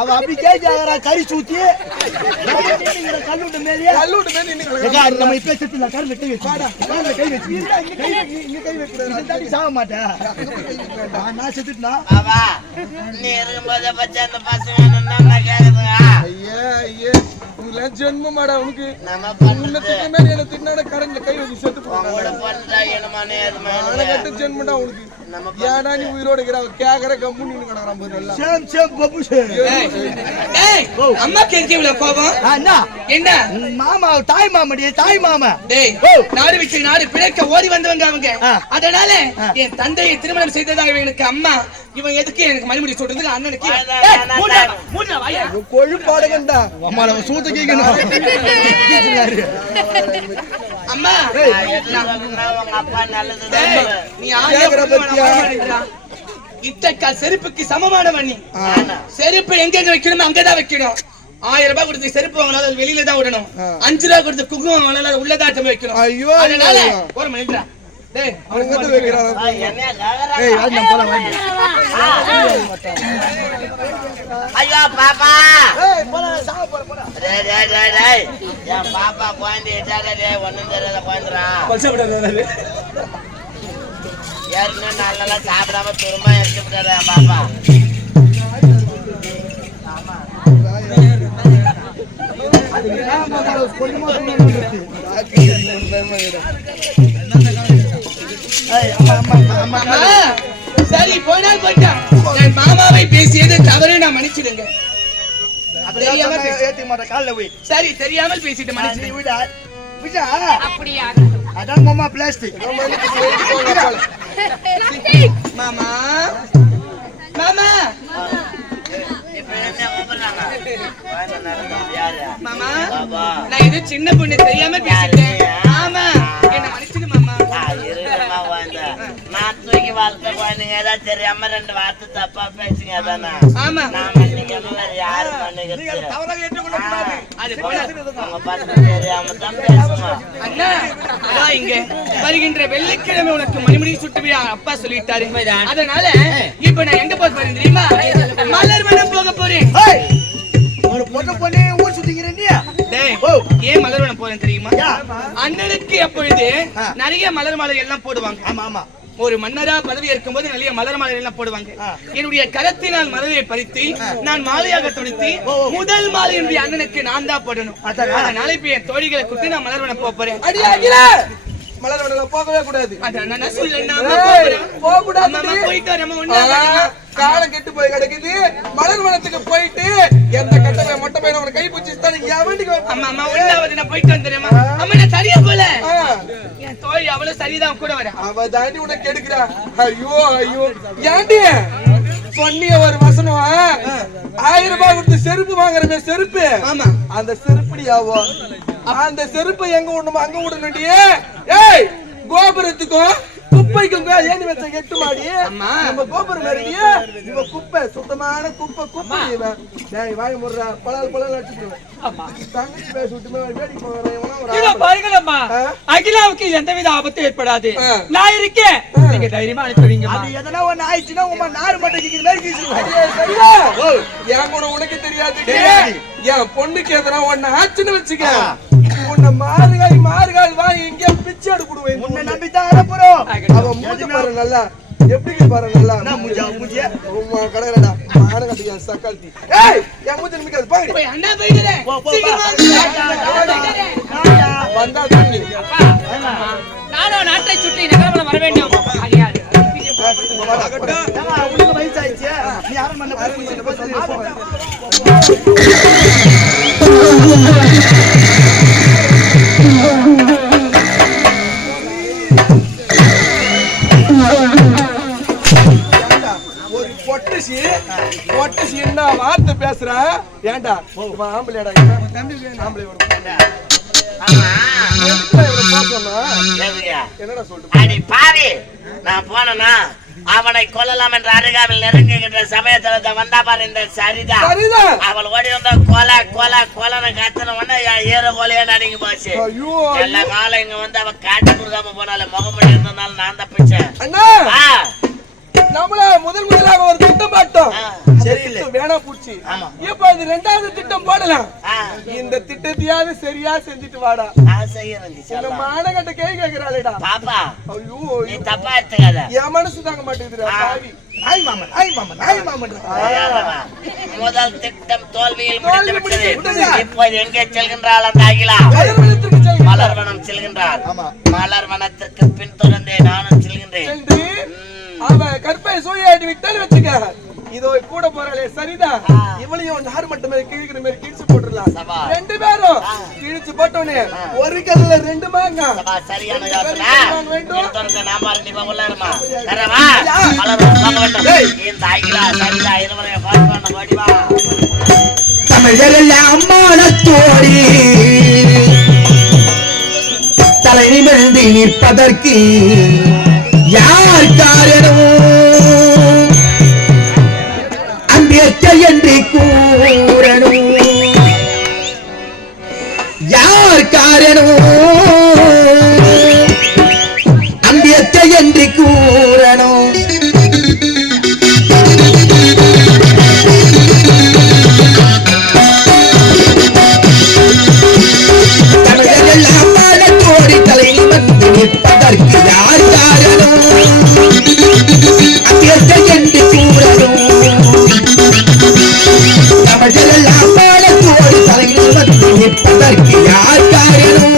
அவ அப்படி கேட்கிறாரா கறி சூத்தி கல்லூட்டு மேலே நம்ம இப்ப செத்துல கருல கை வச்சு கை வச்சு கை வைக்க சாக மாட்டேன் நான் செத்துட்டா பாபா நீ இருக்கும்போது பச்சை அந்த பசங்க என்ன கேக்குதுங்க? ஐயா ஐயா உங்களை ஜென்மமாடா உனக்கு நம்ம பண்ணது மேல என்ன தின்னாட கரண்ட்ல கை வச்சு செத்து உங்களோட பண்ணா என்னமானே கட்ட ஜென்மடா உனக்கு ஏடா நீ உயிரோட இருக்கிற கேக்குற கம்முன்னு நின்னு கிடக்குறான் பாரு எல்லாம் சேம் சேம் பப்பு சேம் டேய், அம்மாக்கு எதுக்கு இவ்வளவு கோபம்? அண்ணா என்ன? மாமா தாய் மாமடி தாய் மாமா டேய், நாடு விட்டு நாடு பிழைக்க ஓடி வந்தவங்க அவங்க. அதனால என் தந்தையை திருமணம் செய்ததாக இவனுக்கு அம்மா. இவன் எதுக்கு எனக்கு மணிமுடி சொல்றதுக்கு அண்ணனுக்கு கொழுப்பாடுகண்டா அம்மா நம்ம சூத்த கேட்கணும் அம்மா உங்க அப்பா நல்லது டேய், நீ இட்டக்கால் செருப்புக்கு சமமானவன் நீ. செருப்பு எங்க வைக்கணுமோ அங்கதான் வைக்கணும். 1000 ரூபாய் கொடுத்து செருப்பு வாங்கினாலும் அது வெளியில தான் விடணும். 5 ரூபாய் கொடுத்து குங்குமம் வாங்கினாலும் அது உள்ளதாட்டம் வைக்கணும். ஐயோ, அதனால ஒரு மணிடா டேய் அவங்க வந்து வைக்கிறாங்க என்ன கேக்குறாங்க? ஏய் அது நம்ம போலாம் ஐயா பாப்பா ஏய் போலாம் சாவ போறா டேய் டேய் டேய் டேய் என் பாப்பா குழந்தை ஏட்டாடா டேய் ஒண்ணும் தெரியாத குழந்தைடா ஏற்கனவே நல்லா சாப்பிடாம திரும்ப எடுத்து விட்டாரு என் பாப்பா. சரி போனால் போயிட்டான். என் மாமாவை பேசியது தவறு, நான் மன்னிச்சிடுங்க. தெரியாம ஏத்தி மாட்ட கால்ல போய் சரி தெரியாமல் பேசிட்டு மன்னிச்சிடுங்க. விடா விடா அப்படியா அதான் மாமா பிளாஸ்டிக் மாமா மாமா இப்ப என்ன கூப்பிடுறாங்க? குழந்தை நடந்தது யாரு? மாமா பாப்பா நான் இது சின்ன பொண்ணு தெரியாம பேசிட்டேன். ஆமா என்ன மன்னிச்சிடு மாமா. இருமா குழந்தை நான் தூக்கி வளர்த்த குழந்தைங்க ஏதாவது தெரியாம 2 வார்த்தை தப்பா பேசுங்க அதானே. ஆமா நான் மன்னிக்காம வேற யாரு மன்னிக்கிறது? தவறாக ஏற்றுக்கொள்ளக்கூடாது. அது போல உங்க பசங்க தெரியாம தான் பேசுமா? அண்ணா அதான் இங்க வருகின்ற வெள்ளிக்கிழமை உனக்கு மணிமுடி சுட்டுவியா அப்பா சொல்லிட்டாரு. அதனால இப்ப நான் எங்க போக போறேன் தெரியுமா? மலர் வனம் போக போறேன். ஒரு பொண்ணு ஊர் சுத்திக்கிறேன் நீ டேய் ஏன் மலர் வனம் போறேன் தெரியுமா? அண்ணனுக்கு எப்பொழுது நிறைய மலர் மாலை எல்லாம் போடுவாங்க. ஆமா ஆமா ஒரு மன்னரா பதவி இருக்கும்போது நிறைய மலர் மாலை எல்லாம் போடுவாங்க. என்னுடைய கரத்தினால் மலரை பறித்து நான் மாலையாக தொடுத்து முதல் மாலை என்னுடைய அண்ணனுக்கு நான் தான் போடணும். அதனால இப்ப என் தோழிகளை கூட்டி நான் மலர் வனம் போக போறேன். மலர் வடல போகவே கூடாது. காலம் கெட்டு போய் கிடக்குது. மலர் வனத்துக்கு போயிட்டு எந்த கட்டளை மொட்டை பையன் அவனை கை பிடிச்சி போயிட்டு வந்துடுமா? அம்மா நான் சரியா போல என் தோழி அவ்வளவு சரிதான் கூட வர. அவ தாண்டி உனக்கு எடுக்கிறா. ஐயோ ஐயோ ஏண்டி சொன்னிய ஒரு வசனம் 1000 ரூபாய் கொடுத்து செருப்பு வாங்குறமே செருப்பு ஆமா அந்த செருப்படியாவோ அந்த செருப்பை எங்க விடணுமோ அங்க விடணும்டி ஏய் கோபுரத்துக்கும் குப்பைக்கும் ஏணி வச்ச 8 மாடி நம்ம கோபுரம் வேறடியே இவ குப்பை சுத்தமான குப்பை இவன் டேய் வாங்கி முறா பலால் அடிச்சிடுவேன் தங்கச்சி பேச விட்டுமே வேடிக்கை போறேன் பாருங்களம்மா அகிலாவுக்கு எந்தவித ஆபத்தும் ஏற்படாது நான் இருக்கேன் நீங்க தைரியமா அனுப்புவீங்க அது எதனா ஒண்ணு ஆயிடுச்சுன்னா உங்க நாறு மட்டும் கிக்கிற மாதிரி கீசுவாங்க என் கூட உனக்கு தெரியாது என் பொண்ணுக்கு எதனா ஒண்ணு ஆச்சுன்னு வச்சுக்க உன்னை மாறுகால் வாங்கி இங்கே பிச்சை எடுக்குடுவேன் உன்னை நம்பித்தான் அனுப்புறோம் அவன் மூஞ்சி பாரு நல்லா எப்படி பாரு நல்லா மூஞ்சியா உம்மா கடகடா மான கட்டியா சக்கால்தி ஏய் என் மூஞ்சி நிமிக்காது பாங்க அண்ணா போயிடுறேன் வந்தா தண்ணி நானும் நாட்டை சுற்றி நகரமல வர வேண்டும் உனக்கு வயசாயிடுச்சு நீ யாரும் பண்ண ஒரு பொட்டசி என்ன வார்த்தை பேசுற ஏன்டா ஆம்பளைடா ஆம்பளை என்னடா சொல்லிட்டு அடி பாவி நான் போனேன்னா அவனை கொல்லலாம் என்ற அருகாமல் நெருங்குகின்ற சமயத்துல வந்தா பாரு இந்த சரிதா அவள் ஓடி வந்தா கொலை கத்தன உடனே ஈர கொலையா நடிங்க போச்சு எல்லா காலம் இங்க வந்து அவ காட்டி கொடுக்காம போனால முகப்படி இருந்ததுனால நான் தப்பிச்சேன் அண்ணா நம்மள முதலாக ஒரு திட்டம் பார்த்தோம் சரியில்லை வேணா பூச்சி இப்ப இது 2வது திட்டம் போடலாம் இந்த திட்டத்தையாவது சரியா செஞ்சுட்டு வாடா இந்த மானகட்ட கேக்குறாளேடா பாப்பா ஐயோ நீ தப்பா எடுத்துக்காத என் மனசு தாங்க மாட்டேங்குதுடா பாவி நாய் மாமன் முதல் திட்டம் தோல்வியில் முடிந்துவிட்டது இப்போது எங்கே செல்கின்றாள் அந்த அகிலா மலர்வனம் செல்கின்றாள் மலர்வனத்திற்கு பின்தொடர்ந்தே நானும் செல்கின்றேன் அவ கற்பை சூழியாட்டி விட்டாலும் வச்சுக்க இதோ கூட போறாளே சரிதான் இவளையும் நார் மட்டும் கிழிக்கிற மாதிரி கிழிச்சு போட்டுடலாம் 2 பேரும் கிழிச்சு போட்டோன்னே ஒரு கல்ல 2 மாங்க சரியான யோசனை நாம உள்ளமா இந்த அகிலா சரிதா இருவரையும் பார்த்து ஓடிவா தமிழர்கள் அம்மானத்தோடி தலை நிமிர்ந்து நிற்பதற்கு யார் காரணம் அன்பேற்ற என்று கூறணும் யார் காரணம் அன்பேற்ற என்று கூறணும் தமிழர்கள் அம்மானத்தோடி தலை நிமிர்ந்து நிற்பதற்கு யார் காரணம் என்று கூறணும் தமிழர்கள் அம்மானத்தோடி தலை நிமிர்ந்து நிற்பதற்கு யார் காரணம்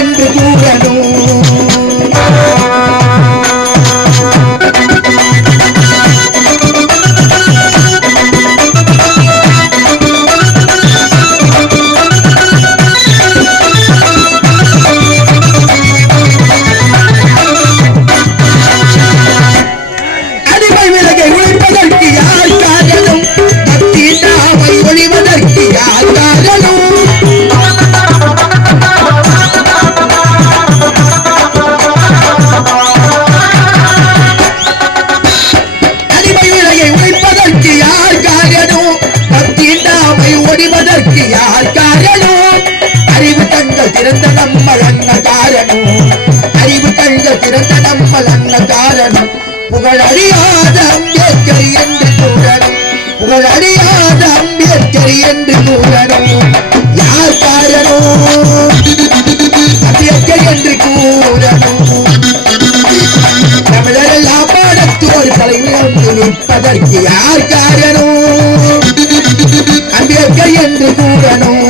என்று கூறணும் திறந்த நம்மள் அண்ண காரணம் அறிவு கண்கள் திறந்த நம்மள் அண்ண காரணம் புகழறியாத அம்பேத்கர் என்று கூறணும் புகழறியாத அம்பேத்கர் என்று கூறணும் யார் காரணம் அம்பேத்கர் என்று கூறணும் தமிழரெல்லாம் பாடத்தோடு தலைமையிலிருந்து நிற்பதற்கு யார் காரணம் அம்பேத்கர் என்று கூறணும்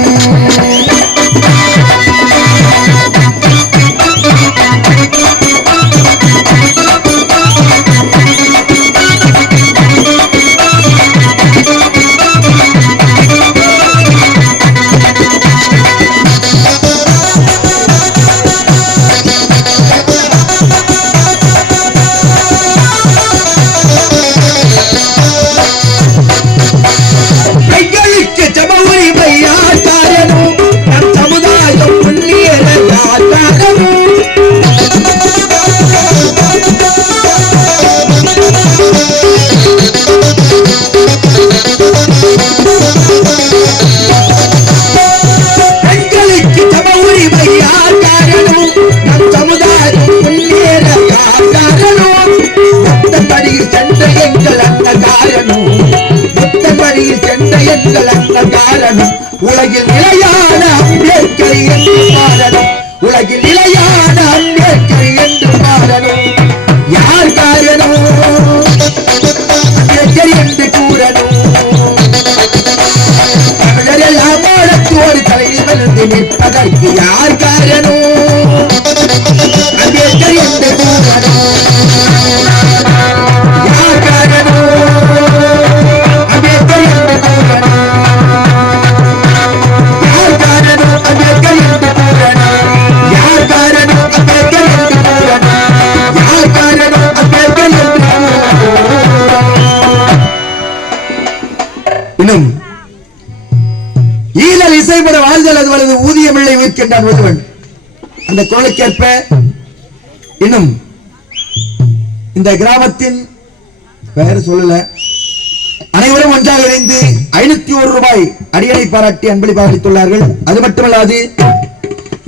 உலகில் நிலையான அம்பேத்கர் என்று மாறணும் உலகில் நிலையான அம்பேத்கர் என்று மாறணும் யார் காரணம் அம்பேத்கர் என்று கூறணும் தமிழரெல்லாம் ஆழத்தோடு தலைநிமிர்ந்து நிற்பதற்கு யார் காரணம் அம்பேத்கர் என்று கூறணும் யார் காரணம் அம்பேத்கர் என்று கூறணும் இன்னும் ஈழல் இசைப்பட வாழ்தல் அது வலது ஊதியமில்லை உயிர்க்கின்றான் ஒருவன் அந்த குரலுக்கேற்ப இன்னும் இந்த கிராமத்தின் பெயர் சொல்லல அனைவரும் ஒன்றாக இணைந்து 501 ரூபாய் அடியணை பாராட்டி அன்பளிப்பாக அளித்துள்ளார்கள் அது மட்டுமல்லாது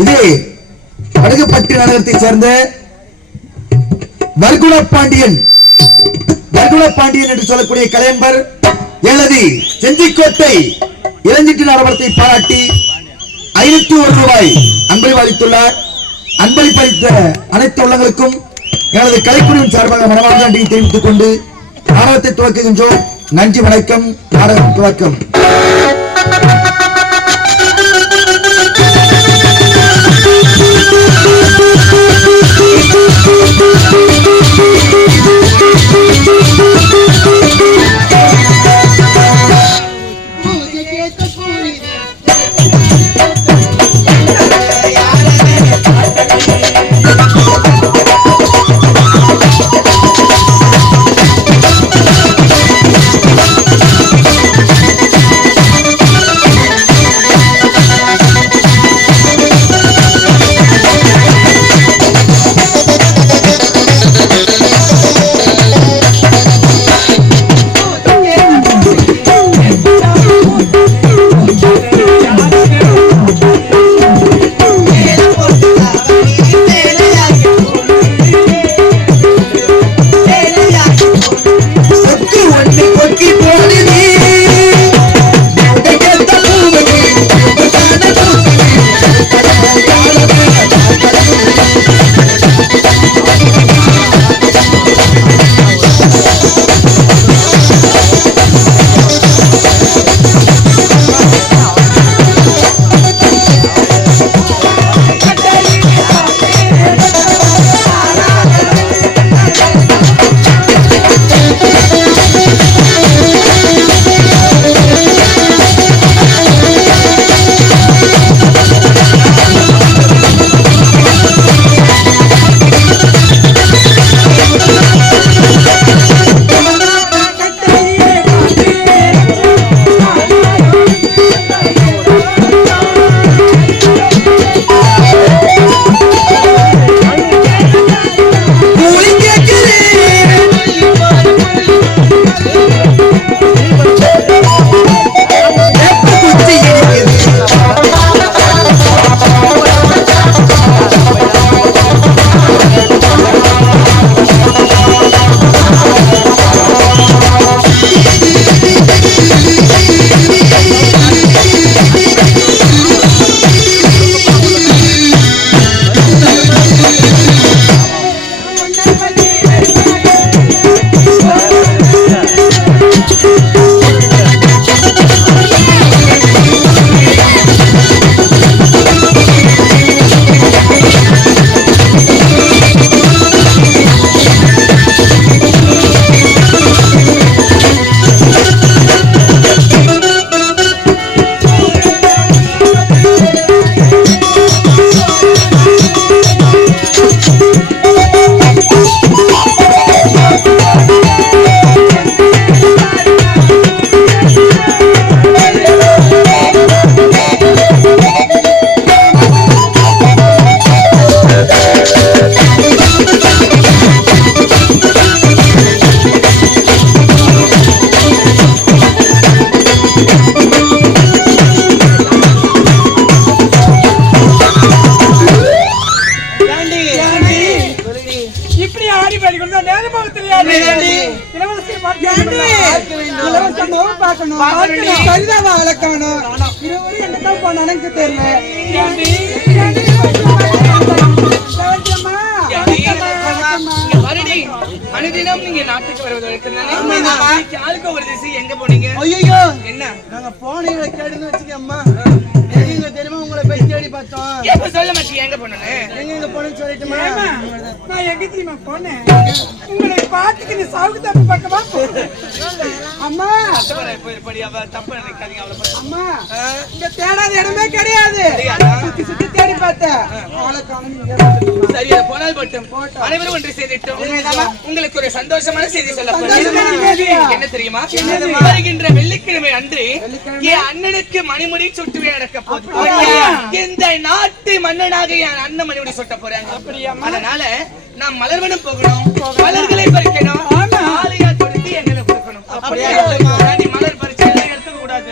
இது படுகுப்பட்டி நகரத்தைச் சேர்ந்த வர்குணப்பாண்டியன் என்று சொல்லக்கூடிய கலைஞர் எழுதி செஞ்சிக்கோட்டை இளஞ்சிட்டு நாடகத்தை பாராட்டி 501 ரூபாய் அன்பளிப்பு அளித்துள்ளார். அன்பளிப்பளித்த அனைத்து உள்ளங்களுக்கும் எனது கலைக்குழுவின் சார்பாக மனமார்ந்த நன்றியை தெரிவித்துக் கொண்டு நாடகத்தை துவக்குகின்றோம். நன்றி, வணக்கம். நாடகம் துவக்கம். இலவசம் இலவசமாவும் பார்க்கணும், சரிதாவா வளர்க்கணும். இருவரும் என்னதான் போனாலும் எனக்கு தெரியல. அனுதினம் நீங்க நாட்டுக்கு வருவதற்கு ஆளுக்கு ஒரு திசை எங்க போனீங்க? ஐயோ என்ன நாங்க போனீங்க கேடுன்னு வச்சுக்கம்மா. எங்க தெரியுமா உங்களை போய் தேடி பார்த்தோம். எப்ப சொல்ல மாட்டீங்க எங்க போனேன்னு? எங்க போனேன்னு சொல்லிட்டுமா? நான் எங்க தெரியுமா போனேன்? உங்களை பார்த்துக்கு நீ சாவுக்கு தப்பு பக்கமா அம்மா தப்பு நினைக்காதீங்க. அம்மா இங்க தேடாத இடமே கிடையாது. சுத்தி சுத்தி தேடி பார்த்தேன். சரி போனால் போட்டும். அனைவரும் ஒன்று சேர்ந்துட்டோம். உங்களுக்கு ஒரு சந்தோஷமான செய்தி சொல்ல என்ன தெரியுமா? வருகின்ற வெள்ளிக்கிழமை அன்று என் அண்ணனுக்கு மணிமுடி சுட்டுவே நடக்க போகுது. இந்த நாட்டு மன்னனாக என் அண்ணன் மணிமுடி சுட்ட போறாங்க. அதனால நான் மலர்வனம் போகணும், மலர்களை பறிக்கணும், ஆலையா தொடுத்து எங்களை கொடுக்கணும். அப்படியே மலர் பறிச்சு எடுத்துக்க கூடாது.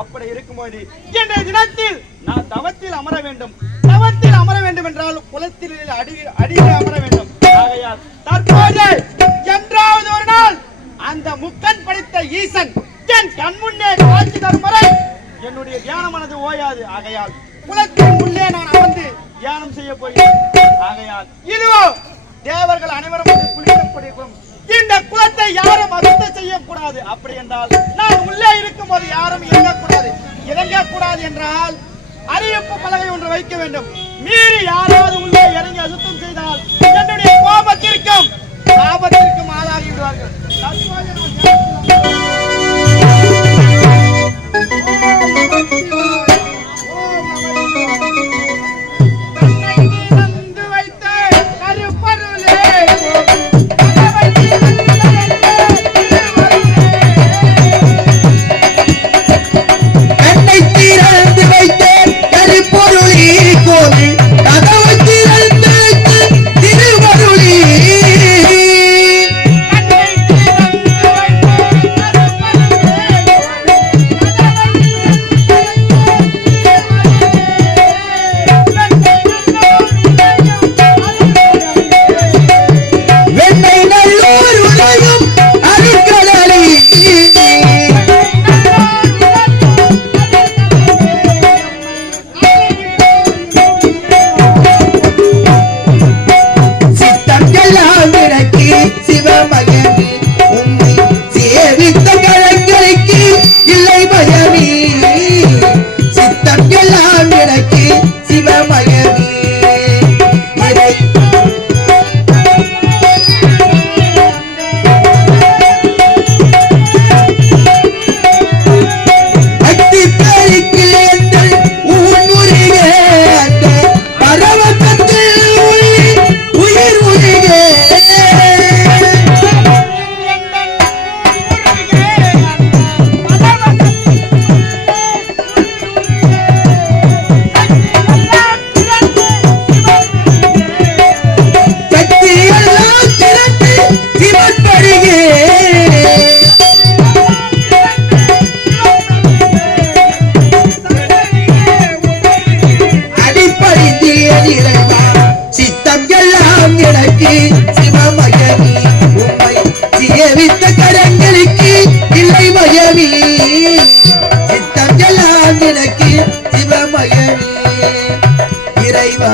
அப்படி இருக்கும்போது இன்றைய தினத்தில் நான் தவத்தில் அமர வேண்டும். தவத்தில் அமர வேண்டும் என்றால் குலத்தில் அடியில் அமர வேண்டும். ஆகையால் தற்போது என்றாவது ஒரு நாள் அந்த முக்கன் படித்த ஈசன் என் கண்முன்னே காட்சி தரும் வரை என்னுடைய தியானமானது ஓயாது. ஆகையால் குலத்தின் உள்ளே நான் அமர்ந்து தியானம் செய்ய போகிறேன். ஆகையால் இதுவோ தேவர்கள் அனைவரும் குளிக்கப்படுகிறோம். இந்த குலத்தை யாரும் அசுத்தம் செய்யக்கூடாது. அப்படி என்றால் நான் உள்ளே இருக்கும் போது யாரும் இறங்கக்கூடாது என்றால் அறிவிப்பு பலகை ஒன்று வைக்க வேண்டும். மீறி யாராவது உள்ளே இறங்கி அசுத்தம் செய்தால் என்னுடைய கோபத்திற்கும் சாபத்திற்கும் ஆளாகி விடுவார்கள். சேவித்த கரங்களுக்கு இல்லை மயமே சித்தம் எல்லாம் எனக்கு சிவமயமே இறைவா